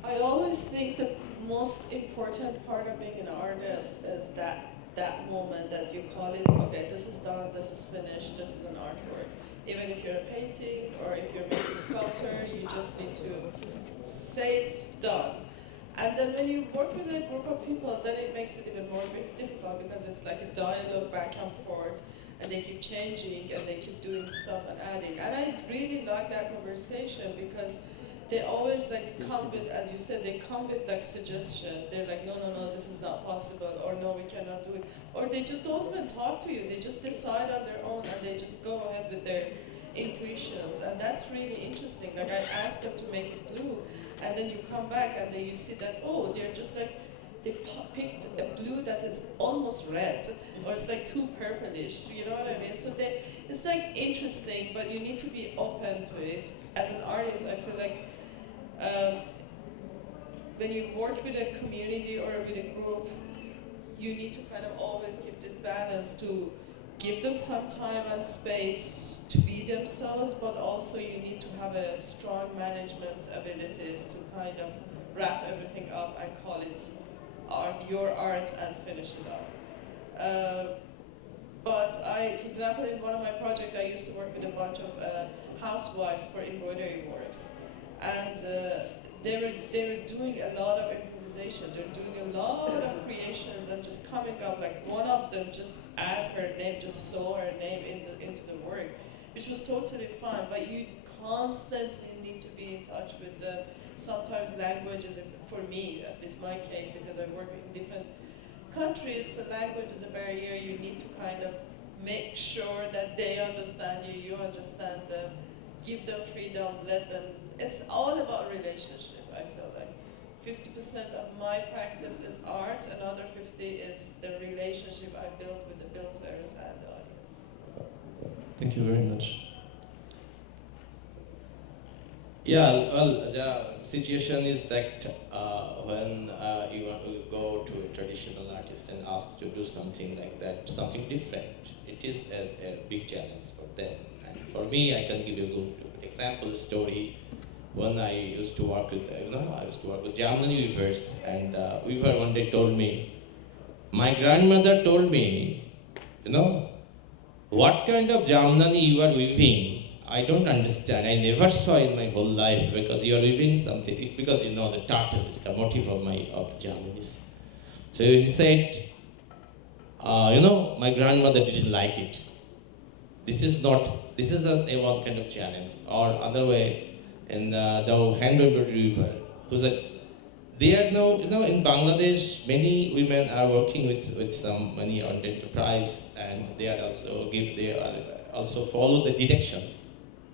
I always think the most important part of being an artist is that moment that you call it, okay, this is done, this is finished, this is an artwork. Even if you're a painting or if you're making sculpture, you just need to say it's done. And then when you work with a group of people, then it makes it even more difficult because it's like a dialogue back and forth, and they keep changing and they keep doing stuff and adding. And I really like that conversation because they always like come with, as you said, they come with like suggestions. They're like, no, this is not possible, or no, we cannot do it. Or they just don't even talk to you. They just decide on their own and they just go ahead with their intuitions. And that's really interesting. Like I asked them to make it blue, and then you come back and then you see that, oh, they're just like, they picked a blue that is almost red, or it's like too purplish, you know what I mean? So it's like interesting, but you need to be open to it. As an artist, I feel like when you work with a community or with a group, you need to kind of always keep this balance to give them some time and space to be themselves, but also you need to have a strong management abilities to kind of wrap everything up and call it your art and finish it up. But for example, in one of my projects, I used to work with a bunch of housewives for embroidery works. And they were doing a lot of improvisation. They were doing a lot of creations and just coming up, like one of them just add her name, just saw her name into the work, which was totally fine, but you constantly need to be in touch with sometimes languages, for me, at least my case, because I work in different countries, so language is a barrier. You need to kind of make sure that they understand you, you understand them, give them freedom, let them, it's all about relationship, I feel like. 50% of my practice is art, another 50 is the relationship I built with the builders and the audience. Thank you very much. Yeah, well, the situation is that when you want to go to a traditional artist and ask to do something like that, something different, it is a big challenge for them. And for me, I can give you a good example story. When I used to work with, I used to work with Jamali weavers, and weaver one day told me, my grandmother told me, what kind of Jamnani you are weaving? I don't understand. I never saw in my whole life, because you are weaving something, because the turtle is the motif of the Jamanis. So he said, my grandmother didn't like it. This is a one kind of challenge. Or other way, in the hand embroidery weaver, who said, they are now, in Bangladesh, many women are working with some money on the enterprise, and they also follow the directions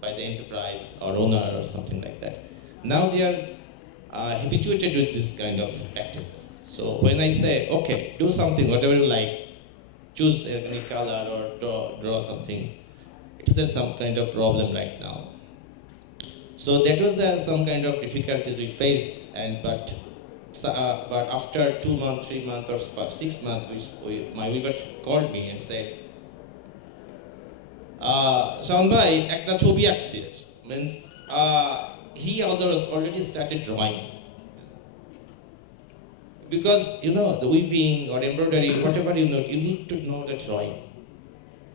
by the enterprise or owner or something like that. Now they are habituated with this kind of practices. So when I say, okay, do something, whatever you like, choose any color or draw something, it's there some kind of problem right now. So that was some kind of difficulties we face, but after 2 months, 3 months, or 6 months, my weaver called me and said, Shawon bhai, ekta chobi aঁকছে, means he already started drawing. Because the weaving or embroidery, whatever you need to know the drawing.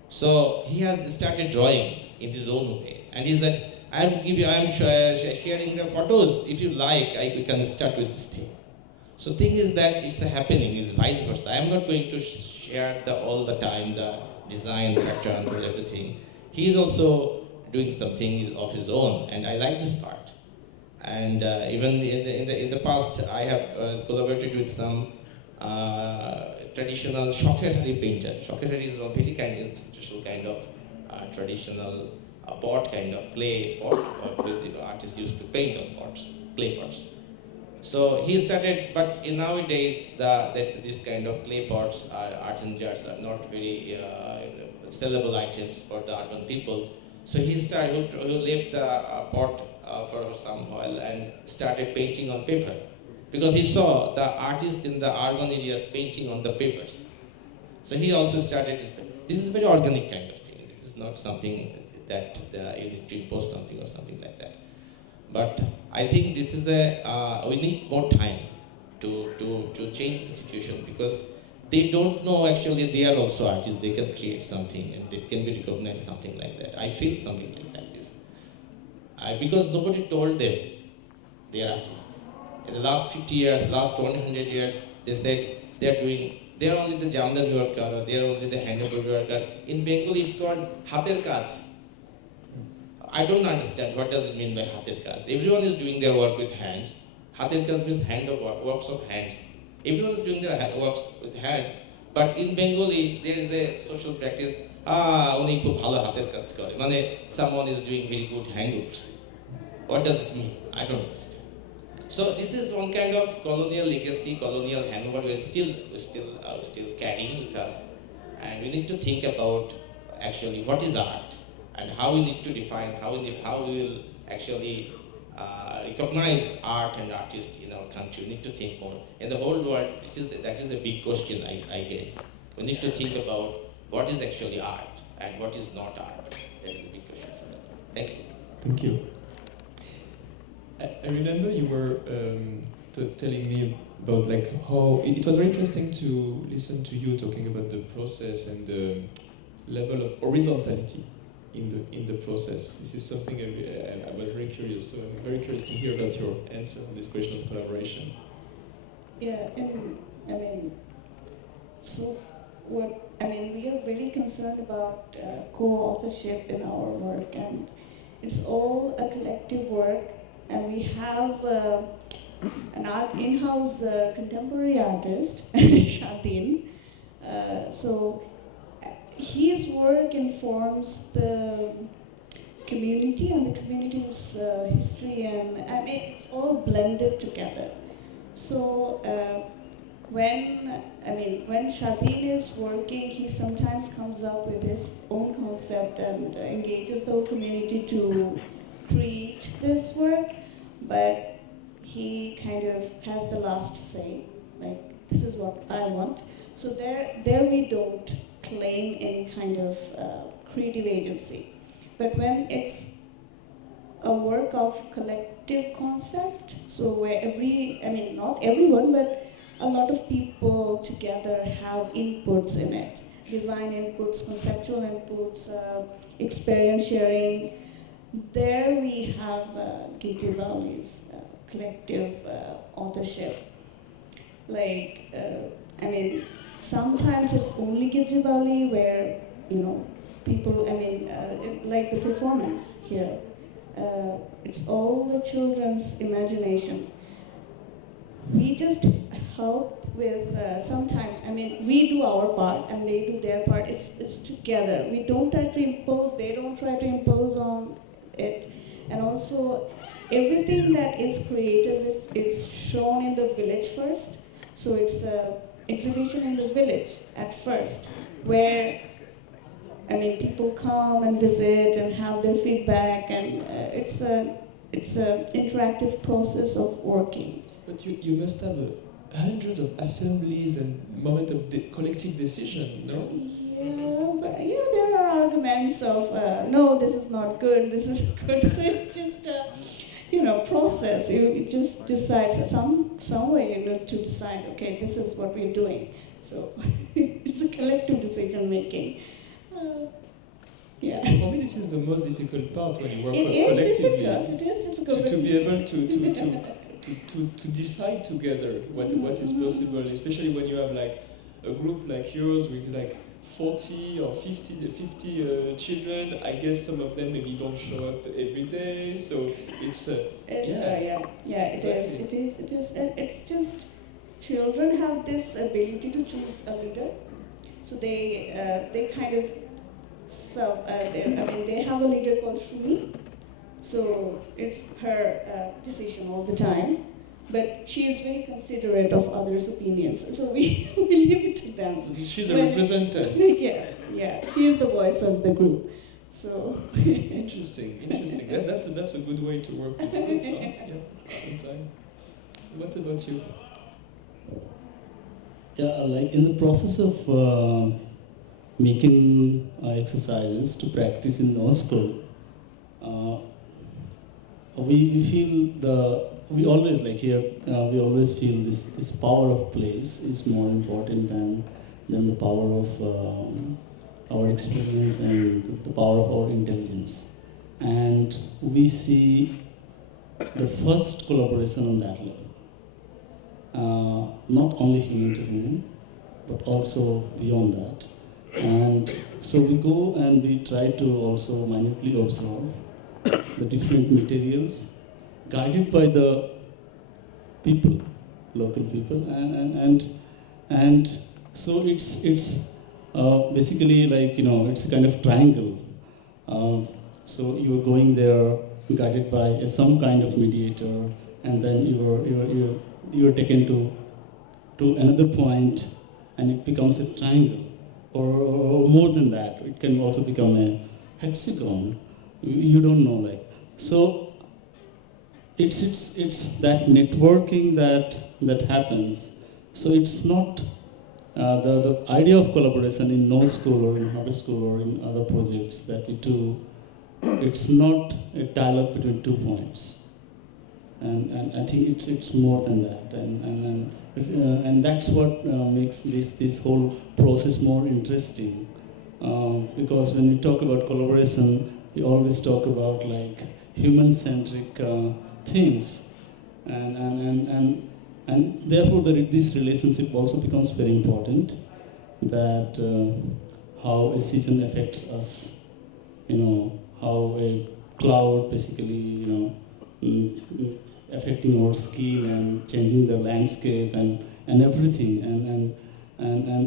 So he has started drawing in his own way, and he said, I'm sharing the photos. If you like, we can start with this thing. So thing is that it's happening, is vice versa. I'm not going to share all the time the design, patterns, and everything. He's also doing something of his own, and I like this part. And even in the past, I have collaborated with some traditional Shawon painter. Shawon is a very institutional kind of traditional pot kind of clay pot, which the artists used to paint on pots, clay pots. So he started, but nowadays this kind of clay pots or artisan jars are not very sellable items for the urban people. So he started, he left the pot for some while and started painting on paper, because he saw the artist in the urban areas painting on the papers. So he also started this. This is a very organic kind of thing. This is not something that you need to impose something or something like that. But I think this is we need more time to change the situation, because they don't know actually they are also artists. They can create something and it can be recognized, something like that. I feel something like that. Because nobody told them they are artists. In the last 50 years, last 100 years, they said they are only the jamdar worker, or they are only the handover worker. In Bengali, it's called hater kaj. I don't understand what does it mean by hater kaj. Everyone is doing their work with hands. Hater kaj means hand of works of hands. Everyone is doing their works with hands. But in Bengali, there is a social practice. Uni khub bhalo hater kaj kore. Mane someone is doing very good handworks. What does it mean? I don't understand. So this is one kind of colonial legacy, colonial hangover we're still carrying with us, and we need to think about actually what is art and how we need to define how we will actually recognize art and artists in our country. We need to think more. In the whole world, that is a big question, I guess. We need to think about what is actually art and what is not art. That is a big question for me. Thank you. Thank you. I remember you were telling me about like how it was very interesting to listen to you talking about the process and the level of horizontality in the process. This is something I was very curious. So I'm very curious to hear about your answer on this question of collaboration. Yeah, and we are very concerned about co-authorship in our work, and it's all a collective work. And we have an in-house contemporary artist, Shadin. So his work informs the community and the community's history, and it's all blended together. So when Shadin is working, he sometimes comes up with his own concept and engages the whole community to create this work, but he kind of has the last say, like, this is what I want. So there we don't claim any kind of creative agency. But when it's a work of collective concept, so where not everyone, but a lot of people together have inputs in it, design inputs, conceptual inputs, experience sharing. There we have Ghazaleh's collective authorship. Like, sometimes it's only Ghazaleh where, people, like the performance here. It's all the children's imagination. We just help with, sometimes, we do our part and they do their part. It's together. We don't try to impose, they don't try to impose on it. And also, everything that is created, it's shown in the village first. So it's an exhibition in the village at first, where people come and visit and have their feedback, and it's an interactive process of working. But you must have hundreds of assemblies and moments of collective decision, no? Yeah, there are arguments of no, this is not good, this is good. So it's just a process. You just decide some way to decide. Okay, this is what we're doing. So it's a collective decision making. Yeah. For me, this is the most difficult part when you work collectively. It is difficult. To be able to decide together what is possible, especially when you have like a group like yours with like 40 or 50 children. I guess some of them maybe don't show up every day, so it's it is, and it's just children have this ability to choose a leader, so they kind of they have a leader called Shumi, so it's her decision all the time. But she is very considerate of others' opinions, so we leave it to them. So she's a representative. Yeah, she is the voice of the group. So Interesting. That's a good way to work with groups. Huh? Yeah, sometimes. What about you? Yeah, like in the process of making exercises to practice in law school, uh, we feel we always like here we always feel this power of place is more important than the power of our experience and the power of our intelligence, and we see the first collaboration on that level, not only human to human but also beyond that. And so we go and we try to also minutely observe the different materials guided by the people, local people, and so it's basically like it's a kind of triangle. So you are going there guided by some kind of mediator, and then you are taken to another point, and it becomes a triangle, or more than that. It can also become a hexagon. You don't know, like so. It's that networking that happens. So it's not the idea of collaboration in no school or in high school or in other projects that we do. It's not a dialogue between 2 points, and I think it's more than that, and that's what makes this whole process more interesting. Because when we talk about collaboration, we always talk about like human-centric things, and therefore this relationship also becomes very important. That how a season affects us, how a cloud basically, affecting our skill and changing the landscape and everything, and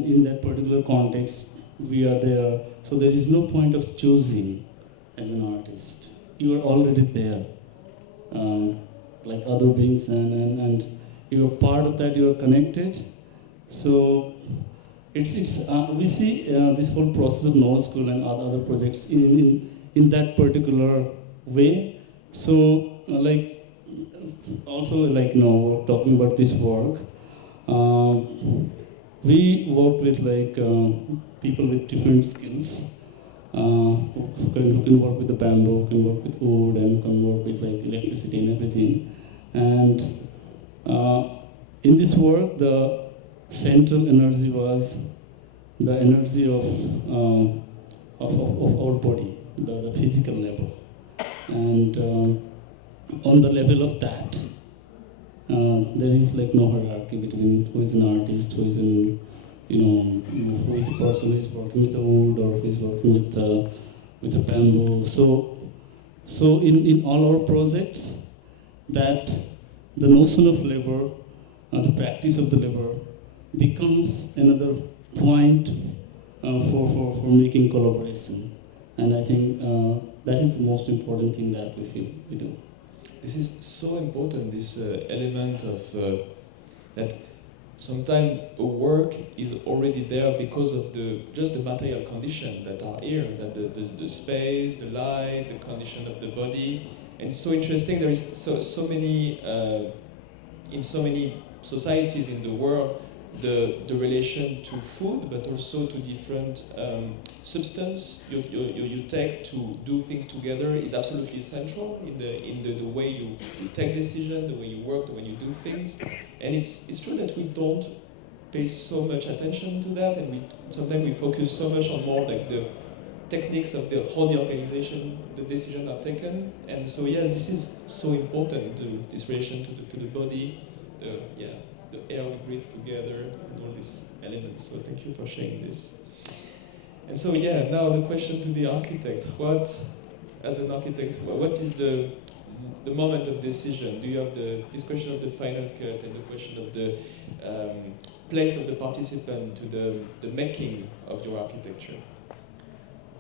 in that particular context we are there. So there is no point of choosing as an artist. You are already there, like other beings, and you are part of that. You are connected. So it's we see this whole process of Noah School and other projects in that particular way. So like also like talking about this work, we worked with like people with different skills. Who can work with the bamboo, who can work with wood, and who can work with like electricity and everything. And in this work, the central energy was the energy of our body, the physical level. And on the level of that, there is like no hierarchy between who is an artist, who is an who is the person who is working with the wood or who is working with the bamboo. So in all our projects, that the notion of labor, the practice of the labor, becomes another point for making collaboration. And I think that is the most important thing that we feel we do. This is so important, this element of that sometimes a work is already there because of just the material conditions that are here, that the space, the light, the condition of the body. And it's so interesting, there is so many, in so many societies in the world, the relation to food, but also to different substance you take to do things together is absolutely central in the way you take decisions, the way you work, the way you do things. And it's true that we don't pay so much attention to that, and sometimes we focus so much on more like the techniques of how the organization, the decisions are taken. And so yes, this is so important, this relation to the body, the air we breathe together, and all these elements. So thank you for sharing this. And so now the question to the architect. As an architect, what is the moment of decision? Do you have this question of the final cut and the question of the place of the participant to the making of your architecture?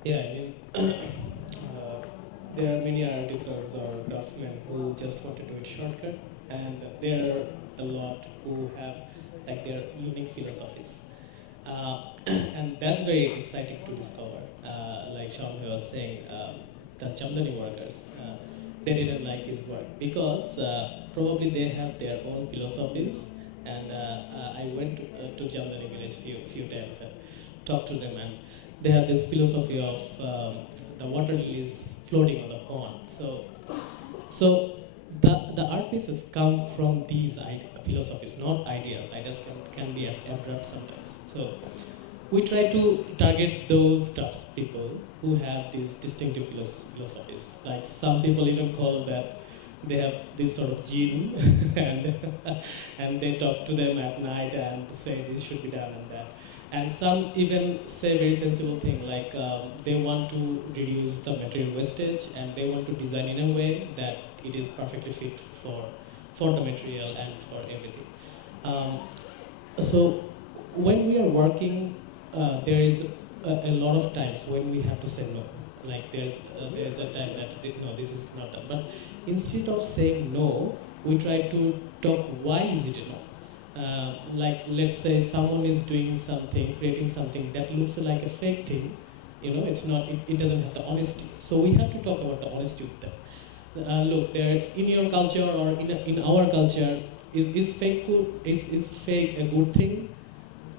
Yeah, I mean, there are many artisans or craftsmen who just want to do it shortcut, and there are a lot who have like their unique philosophies. And that's very exciting to discover. Like Shawon was saying, the Jamdani workers, they didn't like his work because probably they have their own philosophies. And I went to Jamdani village few times and talked to them, and they have this philosophy of the water lilies floating on the pond. So the art pieces come from these philosophies, not ideas. Ideas can be abrupt sometimes. So we try to target those crafts people who have these distinctive philosophies. Like some people even call that they have this sort of gene, and and they talk to them at night and say this should be done and that. And some even say very sensible thing like they want to reduce the material wastage and they want to design in a way that it is perfectly fit for the material and for everything. So when we are working, there is a lot of times when we have to say no. Like there's a time that no, this is not done. But instead of saying no, we try to talk why is it a no. Like let's say someone is doing something, creating something that looks like a fake thing, it's not, it doesn't have the honesty. So we have to talk about the honesty with them. Look, there in your culture or in our culture, is fake good? Is fake a good thing?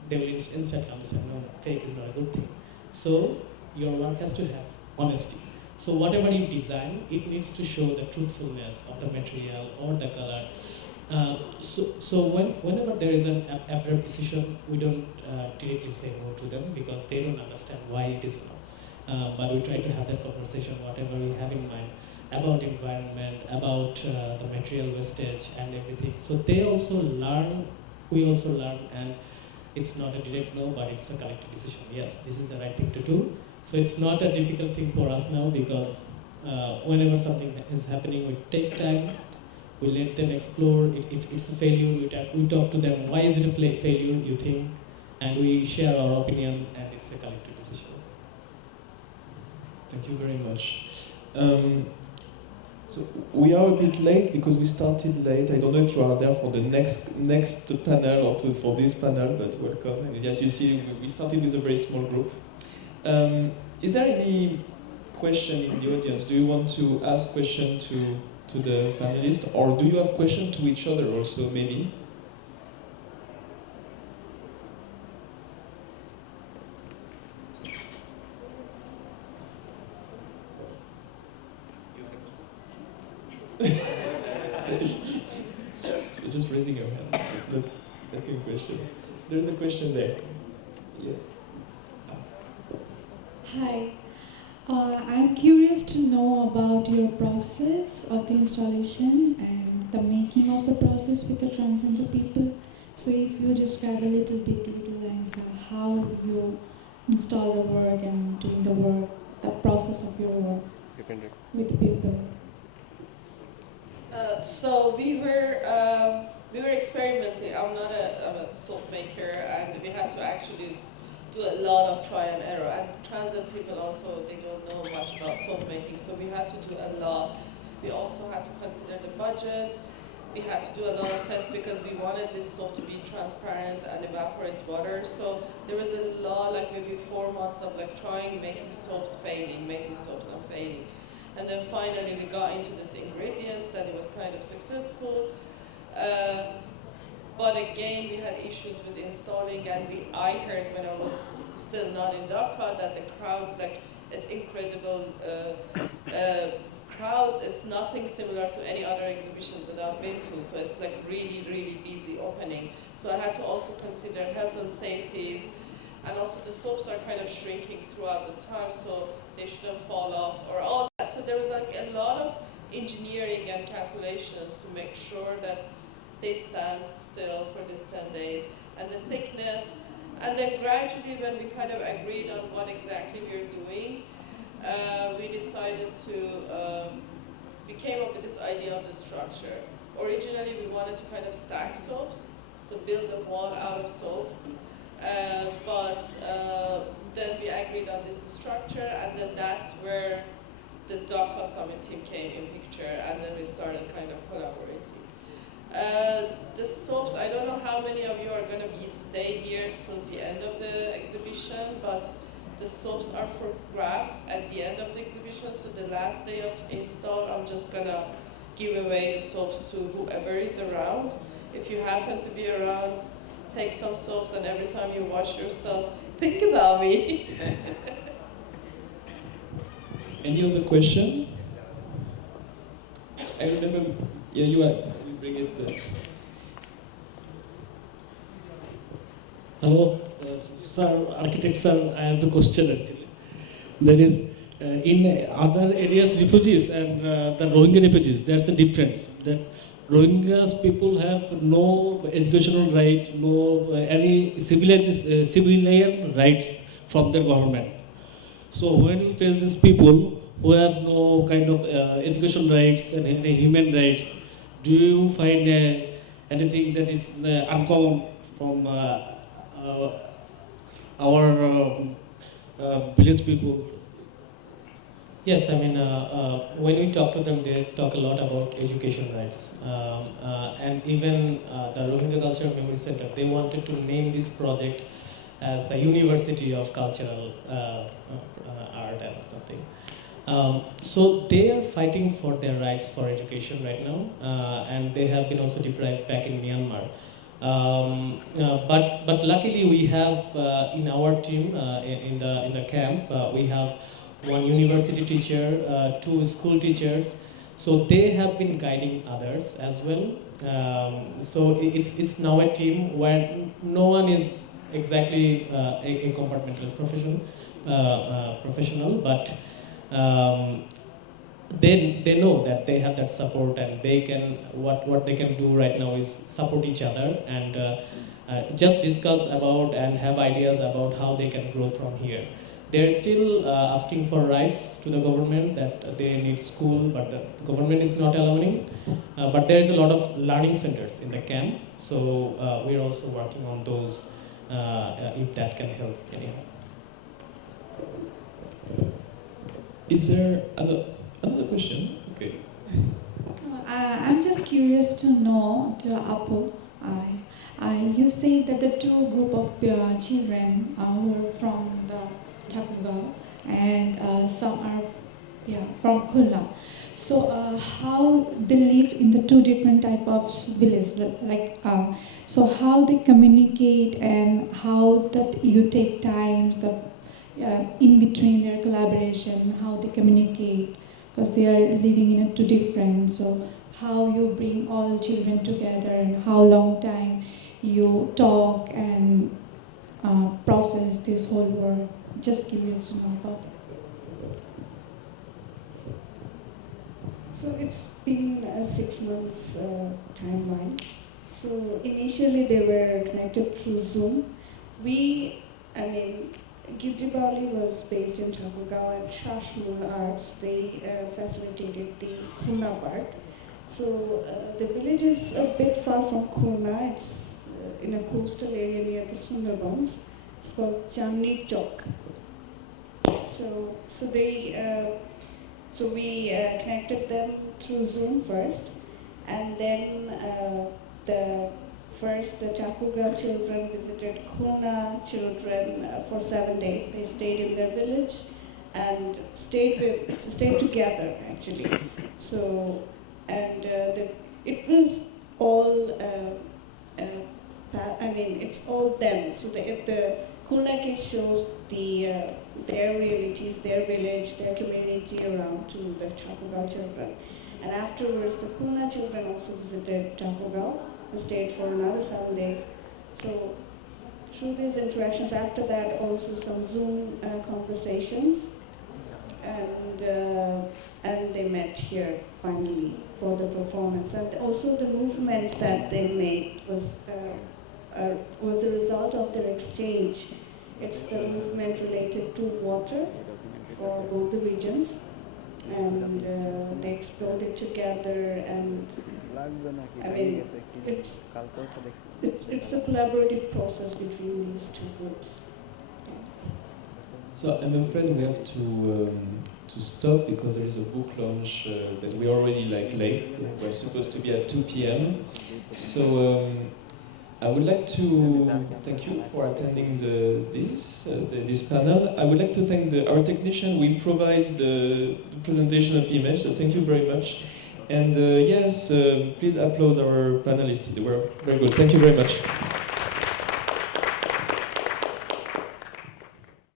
They will instantly understand, no, fake is not a good thing. So your work has to have honesty. So whatever you design, it needs to show the truthfulness of the material or the color. So whenever there is an abrupt decision, we don't directly say no to them because they don't understand why it is no. But we try to have that conversation, whatever we have in mind, about environment, about the material wastage and everything. So they also learn, we also learn, and it's not a direct no, but it's a collective decision. Yes, this is the right thing to do. So it's not a difficult thing for us now because whenever something is happening, we take time, we let them explore. If it's a failure, we talk to them, why is it a failure, you think? And we share our opinion, and it's a collective decision. Thank you very much. So we are a bit late because we started late. I don't know if you are there for the next panel or for this panel, but welcome. And as you see, we started with a very small group. Is there any question in the audience? Do you want to ask question to the panelists, or do you have question to each other also, maybe? You're just raising your hand, not asking a question. There's a question there. Yes. Hi. I'm curious to know about your process of the installation and the making of the process with the transgender people. So if you describe a little lines of how you install the work and doing the work, the process of your work with the people. So we were experimenting. I'm a soap maker, and we had to actually do a lot of try and error. And transient people also, they don't know much about soap making, so we had to do a lot. We also had to consider the budget. We had to do a lot of tests because we wanted this soap to be transparent and evaporates water. So there was a lot, like maybe 4 months of like trying, making soaps and failing. And then finally we got into this ingredients that it was kind of successful. But again, we had issues with installing, and I heard when I was still not in Dhaka that the crowd, like, it's incredible crowds. It's nothing similar to any other exhibitions that I've been to. So it's like really, really busy opening. So I had to also consider health and safeties. And also the soaps are kind of shrinking throughout the time, so they shouldn't fall off or all that. So there was like a lot of engineering and calculations to make sure that they stand still for these 10 days, and the thickness. And then gradually when we kind of agreed on what exactly we were doing, we decided to, we came up with this idea of the structure. Originally we wanted to kind of stack soaps, so build a wall out of soap. But then we agreed on this structure, and then that's where the Dhaka Summit team came in picture, and then we started kind of collaborating. The soaps, I don't know how many of you are going to stay here till the end of the exhibition, but the soaps are for grabs at the end of the exhibition. So the last day of install, I'm just going to give away the soaps to whoever is around. If you happen to be around, take some soaps, and every time you wash yourself, think about me. Any other question? I remember, yeah, you bring it there. Hello, sir, architect sir, I have a question actually. That is, in other areas, refugees and the Rohingya refugees, there's a difference. That Rohingyas people have no educational right, no any civilian rights from their government. So when you face these people who have no kind of education rights and any human rights, do you find anything that is uncommon from our village people? Yes, I mean, when we talk to them, they talk a lot about education rights. And even the Rohingya Cultural Memory Center, they wanted to name this project as the University of Cultural Art and something. So they are fighting for their rights for education right now, and they have been also deprived back in Myanmar. But luckily we have in our team in the camp we have one university teacher, two school teachers, so they have been guiding others as well. So it's now a team where no one is exactly a compartmentalist professional, but they know that they have that support, and they can what they can do right now is support each other and just discuss about and have ideas about how they can grow from here. They're still asking for rights to the government, that they need school, but the government is not allowing. But there is a lot of learning centers in the camp, so we're also working on those if that can help anyhow. Is there another question? Okay. I'm just curious to know, to Apu, you say that the two group of children who are from the Takuga and some are from Khulna. So how they live in the two different type of villages, like so how they communicate and how that you take times in between their collaboration, how they communicate, because they are living in a two different. So how you bring all children together and how long time you talk and process this whole work. Just curious to know about that. So it's been a 6 months timeline. So initially they were connected through Zoom. Gidribali was based in Thakurgaon, and Shashmul Arts, they facilitated the Khulna part. So the village is a bit far from Khulna. It's in a coastal area near the Sundarbans. It's called Chandni Chowk. So we connected them through Zoom first, and then the Chakuga children visited Khulna children for 7 days. They stayed in their village and stayed together actually. So it was all it's all them. So the Khulna kids showed their realities, their village, their community around to the Chakuga children. And afterwards, the Khulna children also visited Chakuga and stayed for another 7 days. So through these interactions, after that also some Zoom conversations, and they met here finally for the performance. And also the movements that they made was the result of their exchange. It's the movement related to water for both the regions, and they explored it together. And it's a collaborative process between these two groups. So I'm afraid we have to stop because there is a book launch, but we're already late. We're supposed to be at 2 p.m. So I would like to thank you for attending this panel. I would like to thank our technician who improvised the presentation of image, so thank you very much. And yes, please applaud our panelists. They were very good. Thank you very much.